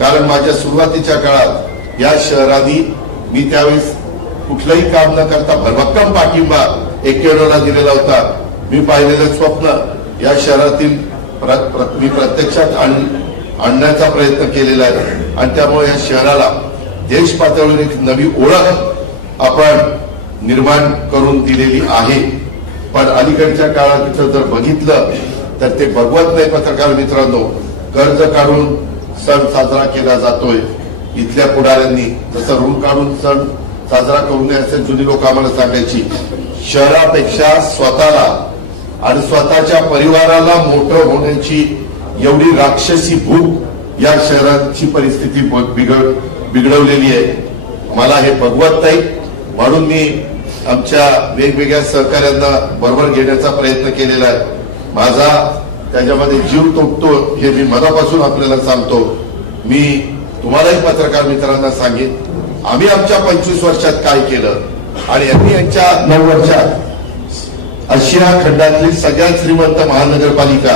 कारण माझ्या सुरुवातीच्या काळात या शहराने मी त्यावेळेस कुठलंही काम न करता भरभक्कम पाठिंबा 91ला दिलेला होता. मी पाहिलेलं स्वप्न या शहरातील मी प्रत्यक्षात आणण्याचा प्रयत्न केलेला आहे. आणि त्यामुळे या शहराला देश पातळीवर एक नवी ओळख आपण निर्माण करून दिलेली आहे. पण अलीकडच्या काळात तिथं जर बघितलं तर ते बघवत नाही पत्रकार मित्रांनो. कर्ज काढून सण साजरा केला जातोय. इथल्या पुढाऱ्यांनी जसं ऋण काढून सण साजरा करू नये असे जुनी लोक आम्हाला सांगायची. शहरापेक्षा स्वतःला आणि स्वतःच्या परिवाराला मोठं होण्याची एवढी राक्षसी भूक या शहराची परिस्थिती बिघडवलेली आहे. मला हे बघवत नाही म्हणून मी आमच्या वेगवेगळ्या सहकाऱ्यांना बरोबर घेण्याचा प्रयत्न केलेला आहे. माझा त्याच्यामध्ये जीव तुटतो हे मी मनापासून आपल्याला सांगतो. मी तुम्हालाही पत्रकार मित्रांना सांगेन आम्ही आमच्या 25 वर्षात काय केलं आणि यांनी यांच्या 9 वर्षात आशिया खंडातली सगळ्यात श्रीमंत महानगरपालिका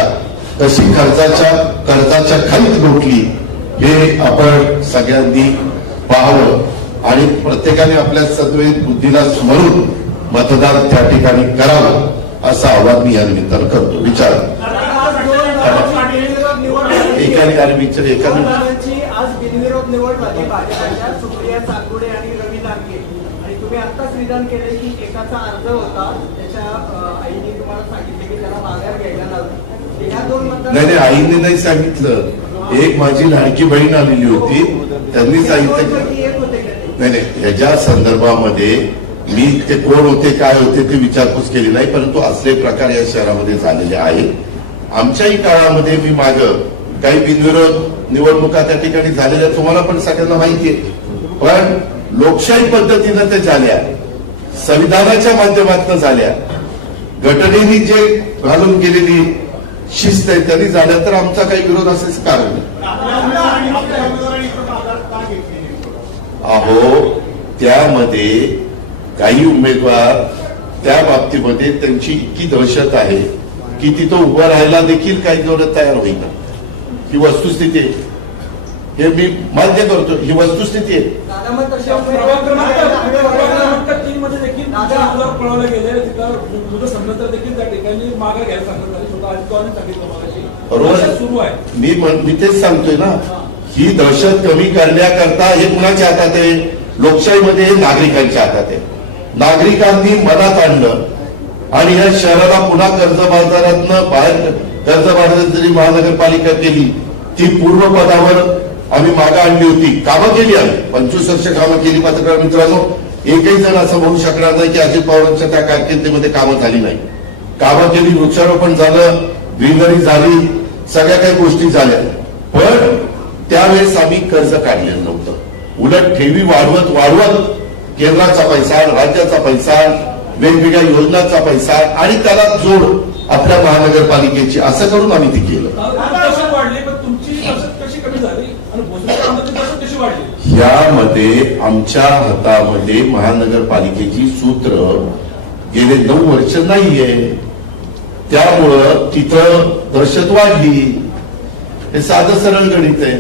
कशी कर्जाच्या खालीच लोटली हे आपण सगळ्यांनी पाहावं आणि प्रत्येकाने आपल्या सद्वैत बुद्धीला स्मरून मतदान त्या ठिकाणी करावं असं आवाहन मी या निमित्तानं करतो. विचार आज बिनविरोध निवड झाली भाजपच्या सुप्रिया चांदुडे आणि रवी लांगे आणि तुम्ही आत्ताच विधान केले की एकाचा अर्ज होता त्याच्या आईने तुम्हाला सांगितले की त्याला माघार घ्यायला लावली. या 2 मतदार नाही आईने नाही सांगितलं. एक माझी लाडकी बहीण आलेली होती त्यांनी सांगितलं. नाही ह्याच्या संदर्भामध्ये मी ते कोण होते काय होते ते विचारपूस केली नाही परंतु असले प्रकार या शहरामध्ये झालेले आहेत. आमच्याही काळामध्ये मी मागं काही बिनविरोध निवडणुका त्या ठिकाणी झालेल्या तुम्हाला पण सगळ्यांना माहिती आहे. पण लोकशाही पद्धतीनं ते झाल्या संविधानाच्या माध्यमातून झाल्या घटनेने जे घालून गेलेली शिस्त आहे त्यांनी झाल्या तर आमचा काही विरोध असेच कारण नाही. अहो त्यामध्ये काही उमेदवार त्या बाबतीमध्ये त्यांची इतकी दहशत आहे की तिथं उभं राहायला देखील काही जण तयार होईल. ही वस्तुस्थिती आहे हे मी मान्य करतो. ही वस्तुस्थिती आहे. पळवलं गेले तिथं समजत देखील त्या ठिकाणी मागे घ्यायला सांगितलं रोज सुरू आहे. मी तेच सांगतोय ना ही दहशत कमी करण्याकरता हे कुणाच्या हातात आहे. लोकशाहीमध्ये हे नागरिकांच्या हातात आहे. नागरिकांनी मनात आणलं आणि या शहराला पुन्हा कर्जबाजारातनं बाहेर कर्जबाजारात जरी महानगरपालिका केली ती पूर्वपदावर आम्ही मागे आणली होती. कामं केली आम्ही 25 वर्ष कामं केली. पत्रकार मित्रांनो एकही जण असं म्हणू शकणार नाही की अजित पवारांच्या त्या कारकिर्दीमध्ये कामं झाली नाही. कामं केली वृक्षारोपण झालं ग्रीनरी झाली सगळ्या काही गोष्टी झाल्या. पण त्यावेळेस आम्ही कर्ज काढलेलं नव्हतं. उलट ठेवी वाढवत केंद्राचा पैसा राज्याचा पैसा वेगवेगळ्या योजनांचा पैसा आणि त्याला जोड आपल्या महानगरपालिकेची असं करून आम्ही ते केलं. यामध्ये आमच्या हातामध्ये महानगरपालिकेची सूत्र गेले 9 वर्ष नाहीये त्यामुळं तिथं दहशत वाढली. हे साधं सरळ गणित आहे.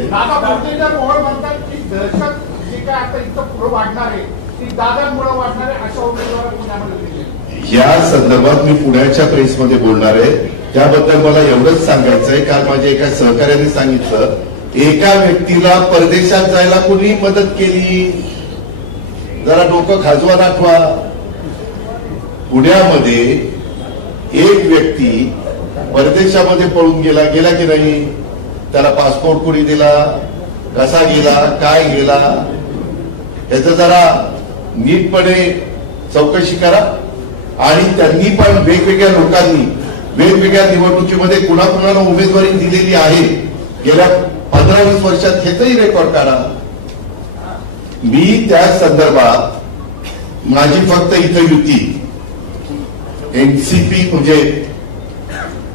या संदर्भात मी पुण्याच्या प्रेसमध्ये बोलणार आहे. त्याबद्दल मला एवढंच सांगायचं आहे काल माझ्या एका सहकार्याने सांगितलं एका व्यक्तीला परदेशात जायला कोणी मदत केली. जरा डोकं खाजवा दाखवा. पुण्यामध्ये एक व्यक्ती परदेशामध्ये पळून गेला की नाही. त्याला पासपोर्ट कोणी दिला कसा गेला काय गेला याचं जरा नीटपणे चौकशी करा. आणि त्यांनी पण वेगवेगळ्या लोकांनी वेगवेगळ्या निवडणुकीमध्ये कुणाकुणाला उमेदवारी दिलेली आहे गेल्या 15-20 वर्षात हेचंही रेकॉर्ड काढा. मी त्या संदर्भात माझी फक्त इथं युती एनसीपी म्हणजे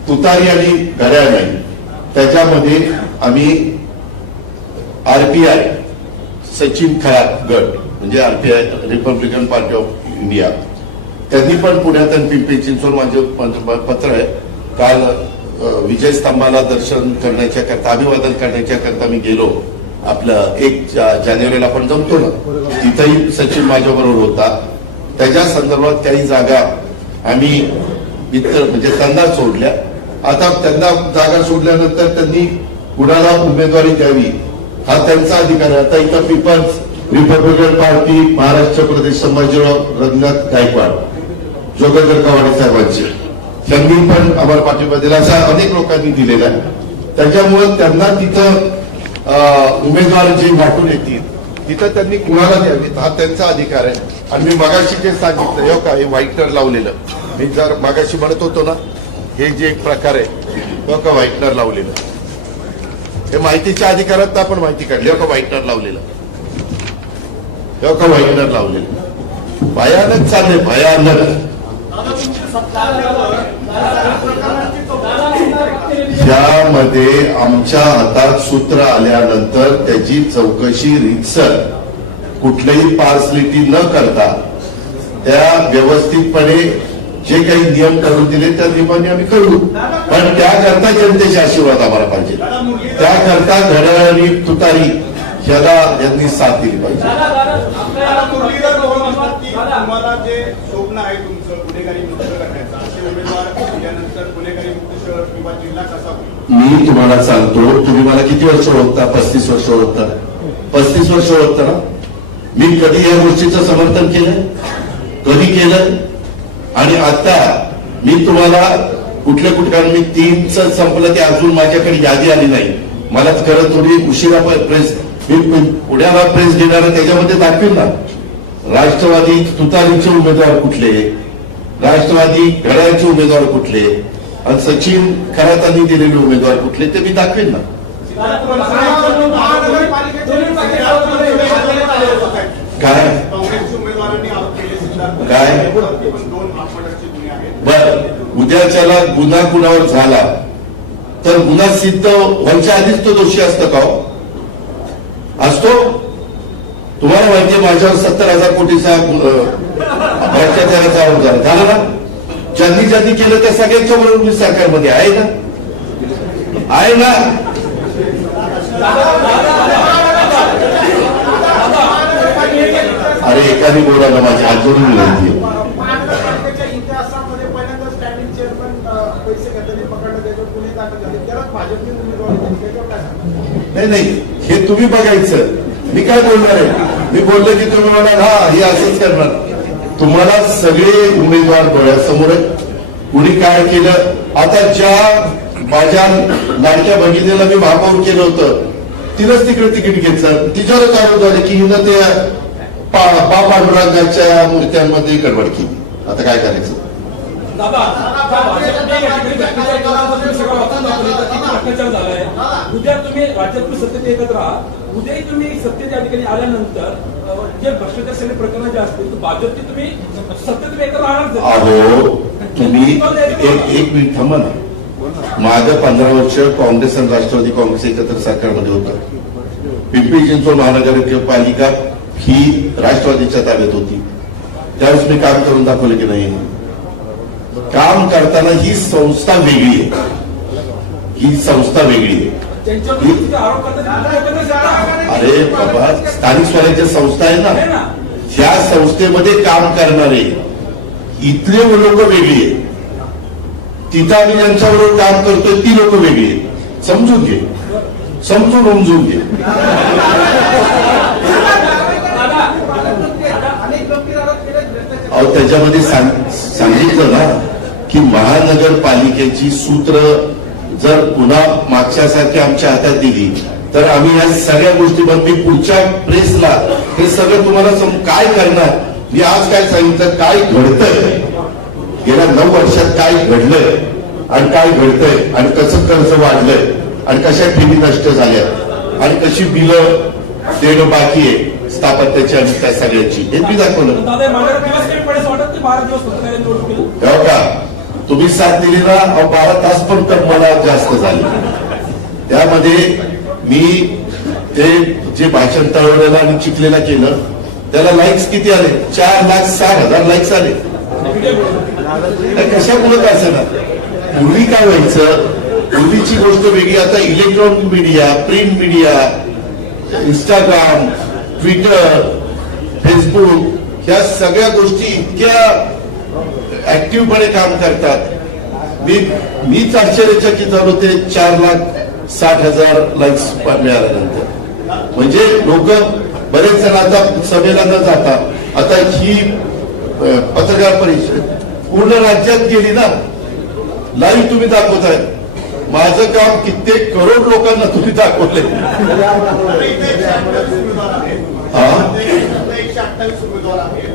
तुतारी आणि घड्याळ नाही त्याच्यामध्ये आम्ही आरपीआय सचिन खरात गट म्हणजे RPI Republican party of India त्यांनी पण पुण्यात आणि पिंपरी चिंचवड माझे पत्र आहे. काल विजय स्तंभाला दर्शन करण्याच्या करता अभिवादन करण्याच्या करता मी गेलो. आपलं 1 जानेवारीला आपण जमतो ना तिथंही सचिन माझ्याबरोबर होता. त्याच्या संदर्भात काही जागा आम्ही मित्र म्हणजे त्यांना सोडल्या. आता त्यांना जागा सोडल्यानंतर त्यांनी कुणाला उमेदवारी द्यावी हा त्यांचा अधिकार आहे. आता इथं पीपल्स रिपब्लिकन पार्टी महाराष्ट्र प्रदेश संभाजीराव रंगनाथ गायकवाड जोगेंद्र कवाडे साहेबांचे त्यांनी पण आम्हाला पाठिंबा दिला. अशा अनेक लोकांनी दिलेला आहे. त्याच्यामुळे त्यांना तिथं उमेदवार जे वाटून येतील तिथं त्यांनी कुणाला द्यावीत हा त्यांचा अधिकार आहे. आणि मी मगाशी जे सांगितलं का हे व्हाईटनर लावलेलं मी जर मगाशी म्हणत होतो ना हे जे एक प्रकार आहे का व्हाईटनर लावलेलं हे माहितीच्या अधिकारात आपण माहिती काढली हो का व्हाईटनर लावलेलं हो का व्हाईटनर लावलेलं भयानक चाललंय भयानक. त्यामध्ये आमच्या हातात सूत्र आल्यानंतर त्याची चौकशी रीतसर कुठलीही पार्सलिटी न करता त्या व्यवस्थितपणे जे काही नियम करून दिले त्या नियमाने आम्ही करू. पण त्याकरता जनतेचे आशीर्वाद आम्हाला पाहिजे. त्याकरता घड्याळ आणि तुतारी ह्याला यांनी साथ दिली पाहिजे. तुम्हाला जे स्वप्न आहे तुमचं गुन्हेगारी मुक्त करण्याचं असे उमेदवार दिल्यानंतर गुन्हेगारी मुक्त शहर किंवा जिल्हा कसा होईल? मी तुम्हाला सांगतो, तुम्ही मला किती वर्ष ओळखता? 35 वर्ष ओळखता. 35 वर्ष ओळखता ना. मी कधी या गोष्टीचं समर्थन केलं? कधी केलं? आणि आता मी तुम्हाला कुठल्या कारण मी 3चं संपलं ते अजून माझ्याकडे यादी आली नाही. मला खरं थोडी उशिरा प्रेस मी पुण्याला प्रेस देणार त्याच्यामध्ये दाखवेल ना. राष्ट्रवादी तुतारीचे उमेदवार कुठले, राष्ट्रवादी घड्याळचे उमेदवार कुठले आणि सचिन खरातांनी दिलेले उमेदवार कुठले ते मी दाखवेल ना. काय काँग्रेसच्या उमेदवारांनी आरोप केले काय? दोन अपघाताचे गुन्हे आहेत. बर उद्याच्याला गुन्हा कुणावर झाला तर गुन्हा सिद्ध व्हायच्या आधीच तो दोषी असतो का हो? असतो. तुम्हाला माहितीये माझ्यावर 70,000 कोटीचा भ्रष्टाचाराचा आरोप झाला ना. ज्यांनी ज्यांनी केलं त्या सगळ्यांच्या बरोबर मी सरकारमध्ये आहे ना. आहे ना. अरे एकाने बोलायला माझी हात जोडून विनंती. महानगरपालिकेच्या इतिहासामध्ये पहिल्यांदा स्टँडिंग चेअरमन पैसे घेतले पकडलं त्याच्यावर गुन्हे दाखल झाले. त्याला भाजपने उमेदवार दिले. त्याच्यावर काय सांगता? नाही नाही हे तुम्ही बघायचं. मी काय बोलणार आहे? मी बोललो की तुम्ही म्हणाल हा हे असंच करणार. तुम्हाला सगळे उमेदवार डोळ्यासमोर कुणी काय केलं. आता ज्या माझ्या लाडक्या भगिनीला मी महापौर केलं होतं तिनंच तिकडे तिकीट घेतलं. तिच्यावरच आरोप झाले की हिनं ते पांडुरंगाच्या मूर्त्यांमध्ये गडबड केली. आता काय करायचं? दादा भाजपने या ठिकाणी भ्रष्टाचार केला तर तुम्ही सगळं वाचून दाखवले तर किती भ्रष्टाचार झालाय. उद्या तुम्ही राज्यात सत्तेत एकत्र आहात. उद्याही तुम्ही सत्तेच्या ठिकाणी आल्यानंतर जे भ्रष्टाचार सगळे प्रकरण जे असतील तर भाजपची तुम्ही सत्तेत एकत्र राहणार. अहो तुम्ही एक मिनिट थांबा ना. माझं 15 वर्ष काँग्रेस आणि राष्ट्रवादी काँग्रेस एकत्र सरकारमध्ये होतं. पिंपरी चिंचवड महानगरपालिका ही राष्ट्रवादीच्या ताब्यात होती. त्यावेळेस मी काम करून दाखवलं की नाही? काम करताना ही संस्था वेगळी आहे. ही संस्था वेगळी आहे. अरे बाबा स्थानिक स्वराज्य संस्था आहे ना. ह्या संस्थेमध्ये काम करणारे इथले लोक वेगळी आहे. तिथं आम्ही ज्यांच्याबरोबर काम करतोय ती लोक वेगळी आहेत. समजून घे. समजून घे. अहो त्याच्यामध्ये सांगितलं ना की महानगरपालिकेची सूत्र जर पुन्हा मागच्यासारखी आमच्या हातात दिली तर आम्ही या सगळ्या गोष्टी बंद. मी पुढच्या प्रेसला हे सगळं तुम्हाला काय करणार. मी आज काय सांगितलं काय घडतंय गेल्या 9 वर्षात काय घडलंय आणि काय घडतंय आणि कसं कर्ज वाढलंय आणि कशा ठेवी नष्ट झाल्या आणि कशी बिलं देणं बाकी आहे स्थापत्याची आणि त्या सगळ्याची हे मी दाखवलं. हो का? तुम्ही साथ दिली ना. 12 तास पण तर मला जास्त झाले. त्यामध्ये मी ते जे भाषण तळवलेलं आणि चिखलेला केलं त्याला लाईक्स किती आले? 4,60,000 लाईक्स आले. कशामुळे काय असं ना. पूर्वी काय व्हायचं? पूर्वीची गोष्ट वेगळी. आता electronic media, print media, Instagram, Twitter, Facebook ह्या सगळ्या गोष्टी इतक्या ऍक्टिव्हपणे काम करतात. मीच आश्चर्यचकित झालो ते 4,60,000 लाईक्स मिळाल्यानंतर. म्हणजे लोक बरेच जण आता सभेला न जाता आता ही पत्रकार परिषद पूर्ण राज्यात गेली ना. लाईव्ह तुम्ही दाखवताय. माझं काम कित्येक करोड लोकांना तुम्ही दाखवले. 128 उमेदवार आहेत.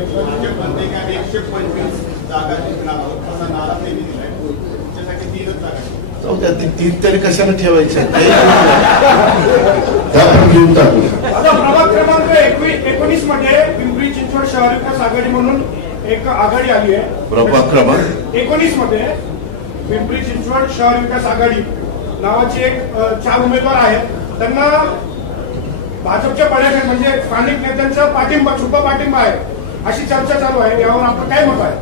प्रत्येकाने 125 जागा जिंकणार आहोत असा नारा त्यांनी दिलाय. तुमच्यासाठी 3च जागा. जाऊ द्या, ती 3 तरी कशाला ठेवायच्या त्या पण घेऊन टाकू. आता प्रभाग क्रमांक 19 मध्ये पिंपरी चिंचवड शहर विकास आघाडी म्हणून एक आघाडी आली आहे. प्रभाग क्रमांक 19 मध्ये पिंपरी चिंचवड शहर विकास आघाडी नावाचे एक 4 उमेदवार आहेत. त्यांना भाजपच्या पडद्याखाली म्हणजे स्थानिक नेत्यांचा पाठिंबा, छुपा पाठिंबा आहे अशी चर्चा चालू आहे. यावर आपलं काय मत आहे?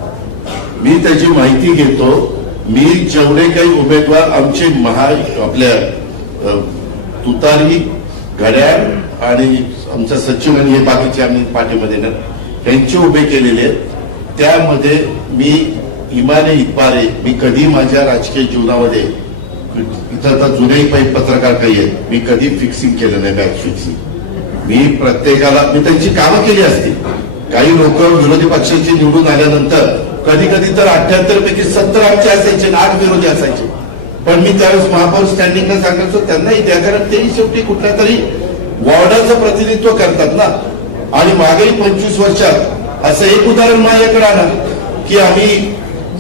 मी त्याची माहिती घेतो. मी जेवढे काही उमेदवार आमचे आपल्या तुतारी, घड्याळ आणि आमचा सचिव आणि हे बाकीचे आम्ही पार्टीमध्ये ना यांचे उभे केलेले आहेत, त्यामध्ये मी इमाने इतबारे मी कधी माझ्या राजकीय जीवनामध्ये इथं आता जुनेही काही पत्रकार काही आहेत, मी कधी फिक्सिंग केलं नाही, मॅच फिक्सिंग. मी प्रत्येकाला मी त्यांची कामं केली असतील. काही लोक विरोधी पक्षाचे निवडून आल्यानंतर कधी कधी तर 78 पैकी 70 आमचे असायचे, 8 विरोधी असायचे. पण मी त्यावेळेस महापौर स्टँडिंगला सांगायचो त्यांनाही द्या, कारण तेही शेवटी कुठल्या तरी वॉर्डाचं प्रतिनिधित्व करतात ना. आणि मागेही 25 वर्षात असं एक उदाहरण माझ्याकडे आलं की आम्ही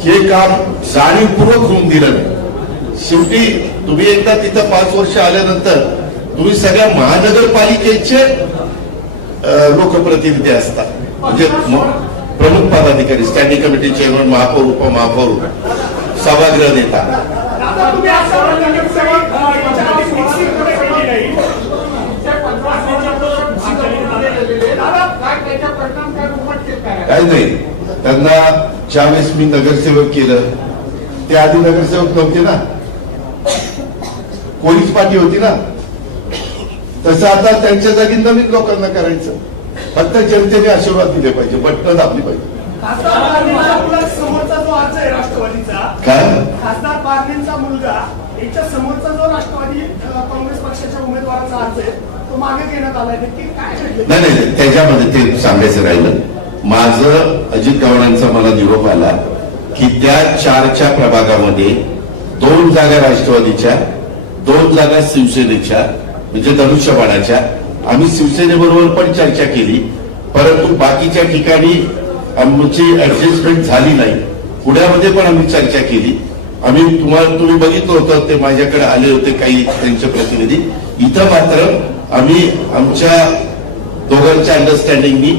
हे काम जाणीवपूर्वक होऊन दिलं नाही. शेवटी तुम्ही एकदा तिथं 5 वर्ष आल्यानंतर तुम्ही सगळ्या महानगरपालिकेचे लोकप्रतिनिधी असतात, म्हणजे प्रमुख पदाधिकारी, स्टँडिंग कमिटी चेअरमन, महापौर, उपमहापौर, सभागृह नेता. आता तुम्ही असं म्हणता की याच्या आधी फिक्सिंग कडे गेली नाही. दादा, काय त्याच्या परिणाम काय उमटतील काय? काय नाही, त्यांना ज्यावेळेस मी नगरसेवक केलं ते आधी नगरसेवक नव्हते ना, कोणीच पार्टी होती ना. तसं आता त्यांच्या जागी नवीन लोकांना करायचं. फक्त जनतेने आशीर्वाद दिले पाहिजे, बटणं दाबली पाहिजे. खासदार बारणेंचा मुलगा समोरचा जो अर्ज आहे राष्ट्रवादीचा, काय खासदार बारणेंचा मुलगा याच्या समोरचा जो राष्ट्रवादी काँग्रेस पक्षाच्या उमेदवाराचा अर्ज आहे तो मागे घेण्यात आलाय. नक्की काय घडलं? नाही नाही, त्याच्यामध्ये ते सांगायचं राहिलं. माझं अजित गव्हाणांचा मला निरोप आला की त्या 4च्या प्रभागामध्ये 2 जागा राष्ट्रवादीच्या, 2 जागा शिवसेनेच्या म्हणजे धनुष्यबाणाच्या. आम्ही शिवसेनेबरोबर पण चर्चा केली, परंतु बाकीच्या ठिकाणी आमची ऍडजस्टमेंट झाली नाही. पुण्यामध्ये पण आम्ही चर्चा केली. तुम्ही बघितलं होतं, ते माझ्याकडे आले होते काही त्यांचे प्रतिनिधी. इथं मात्र आम्ही आमच्या दोघांच्या अंडरस्टँडिंगनी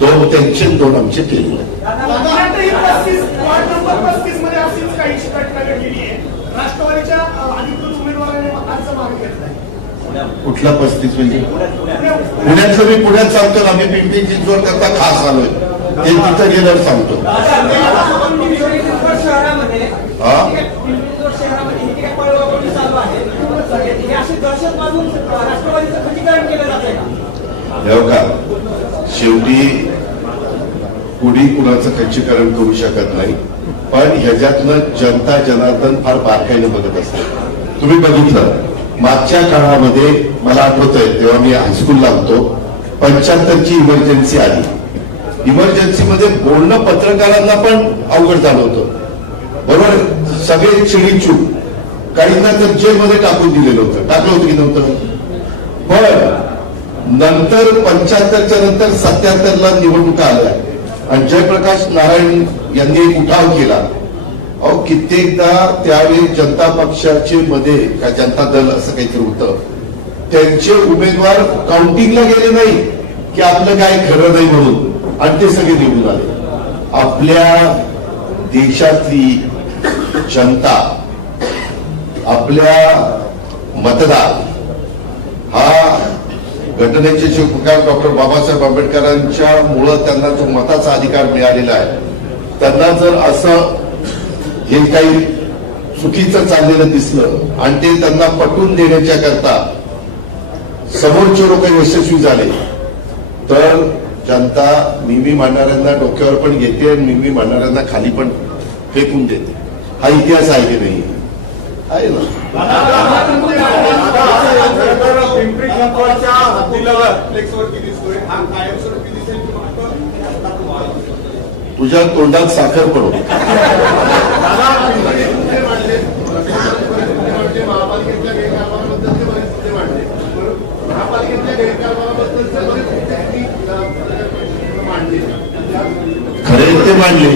2 त्यांचे 2 आमचे केले. वार्ड नंबर 35 मध्ये अशीच काही घटना घडलेली आहे. राष्ट्रवादीच्या अधिकृत उमेदवाराने अर्ज मागे घेतलाय. कुठला 35 म्हणजे पुण्याचं? मी पुण्यात सांगतो, आम्ही पिंपरी चिंचवड करता खास आलोय, ते तिथं गेल्यावर सांगतो. शहरामध्ये हा? शहरामध्ये ही काही पळवापळी चालू आहे, हे अशी दहशत बांधून राष्ट्रवादीचं खच्चीकरण केलं जात आहे का? हो का? शेवटी कुणी कुणाचं खच्चीकरण करू शकत नाही, पण ह्याच्यातनं जनता जनार्दन फार बारकाईने बघत असते. तुम्ही बघितलं मागच्या काळामध्ये, मला आठवतंय तेव्हा मी हायस्कूलला होतो, 75ची इमर्जन्सी आली. इमर्जन्सीमध्ये बोलणं पत्रकारांना पण अवघड झालं होतं, बरोबर. सगळे चिडीचूप, काहींना तर जेलमध्ये टाकून दिलेलं होतं. टाकलं होतं की नव्हतं? पण नंतर 75च्या नंतर 77ला निवडणुका आल्या आणि जयप्रकाश नारायण यांनी एक उठाव केला. अहो, कित्येकदा त्यावेळी जनता पक्षाचे मध्ये का जनता दल असं काहीतरी होतं, त्यांचे उमेदवार काउंटिंगला गेले नाही की आपलं काय खरं नाही म्हणून, आणि ते सगळे निवडून आले. आपल्या देशातली जनता, आपल्या मतदार हा घटनेचे शिल्पकार डॉक्टर बाबासाहेब आंबेडकरांच्या मुळे त्यांना जो मताचा अधिकार मिळालेला आहे, त्यांना जर असं हे काही चुकीचं चाललेलं दिसलं आणि ते त्यांना पटवून देण्याच्या करता समोरचे लोक यशस्वी झाले, तर जनता मिमी मांडणाऱ्यांना डोक्यावर पण घेते आणि मिमी मांडणाऱ्यांना खाली पण फेकून देते. हा इतिहास आहे की नाही? आहे ना. पिंपरी चिंचवडच्या हद्दीलगत फ्लेक्सवरती दिसतोय, हा कायमस्वरूपी दिसेल की फक्त तुझ्या तोंडात साखर पडो. महापालिकेतल्या गैरकारभाराबद्दल ते बरेच मुद्दे मांडले, महापालिकेतल्या गैरकारभाराबद्दल बरेच मुद्दे मांडले, खरे ते मांडले.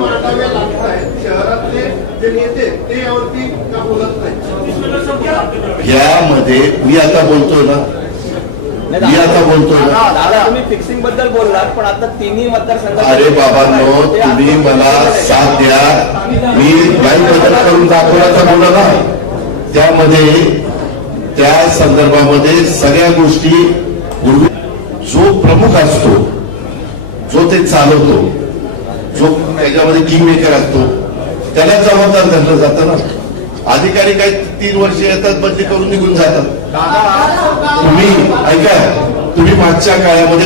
मांडावे लागत आहेत. शहरातले जे नेते ते यावरती का बोलत नाही? यामध्ये मी आता बोलतोय ना, मी आता बोलतोय ना. दादा तुम्ही फिक्सिंग बद्दल बोललात पण आता तिन्ही मतदारसंघात अरे बाबांनो, तुम्ही मला साथ द्या. मी काही बदल करून दाखवण्याचा बोला ना. त्यामध्ये त्या संदर्भामध्ये सगळ्या गोष्टी जो प्रमुख असतो, जो ते चालवतो, जो त्याच्यामध्ये किंग मेकर असतो, त्याला जबाबदार धरलं जातं ना. अधिकारी काही 3 वर्ष येतात, बदली करून निघून जातात. तुम्ही ऐका, तुम्ही मागच्या काळामध्ये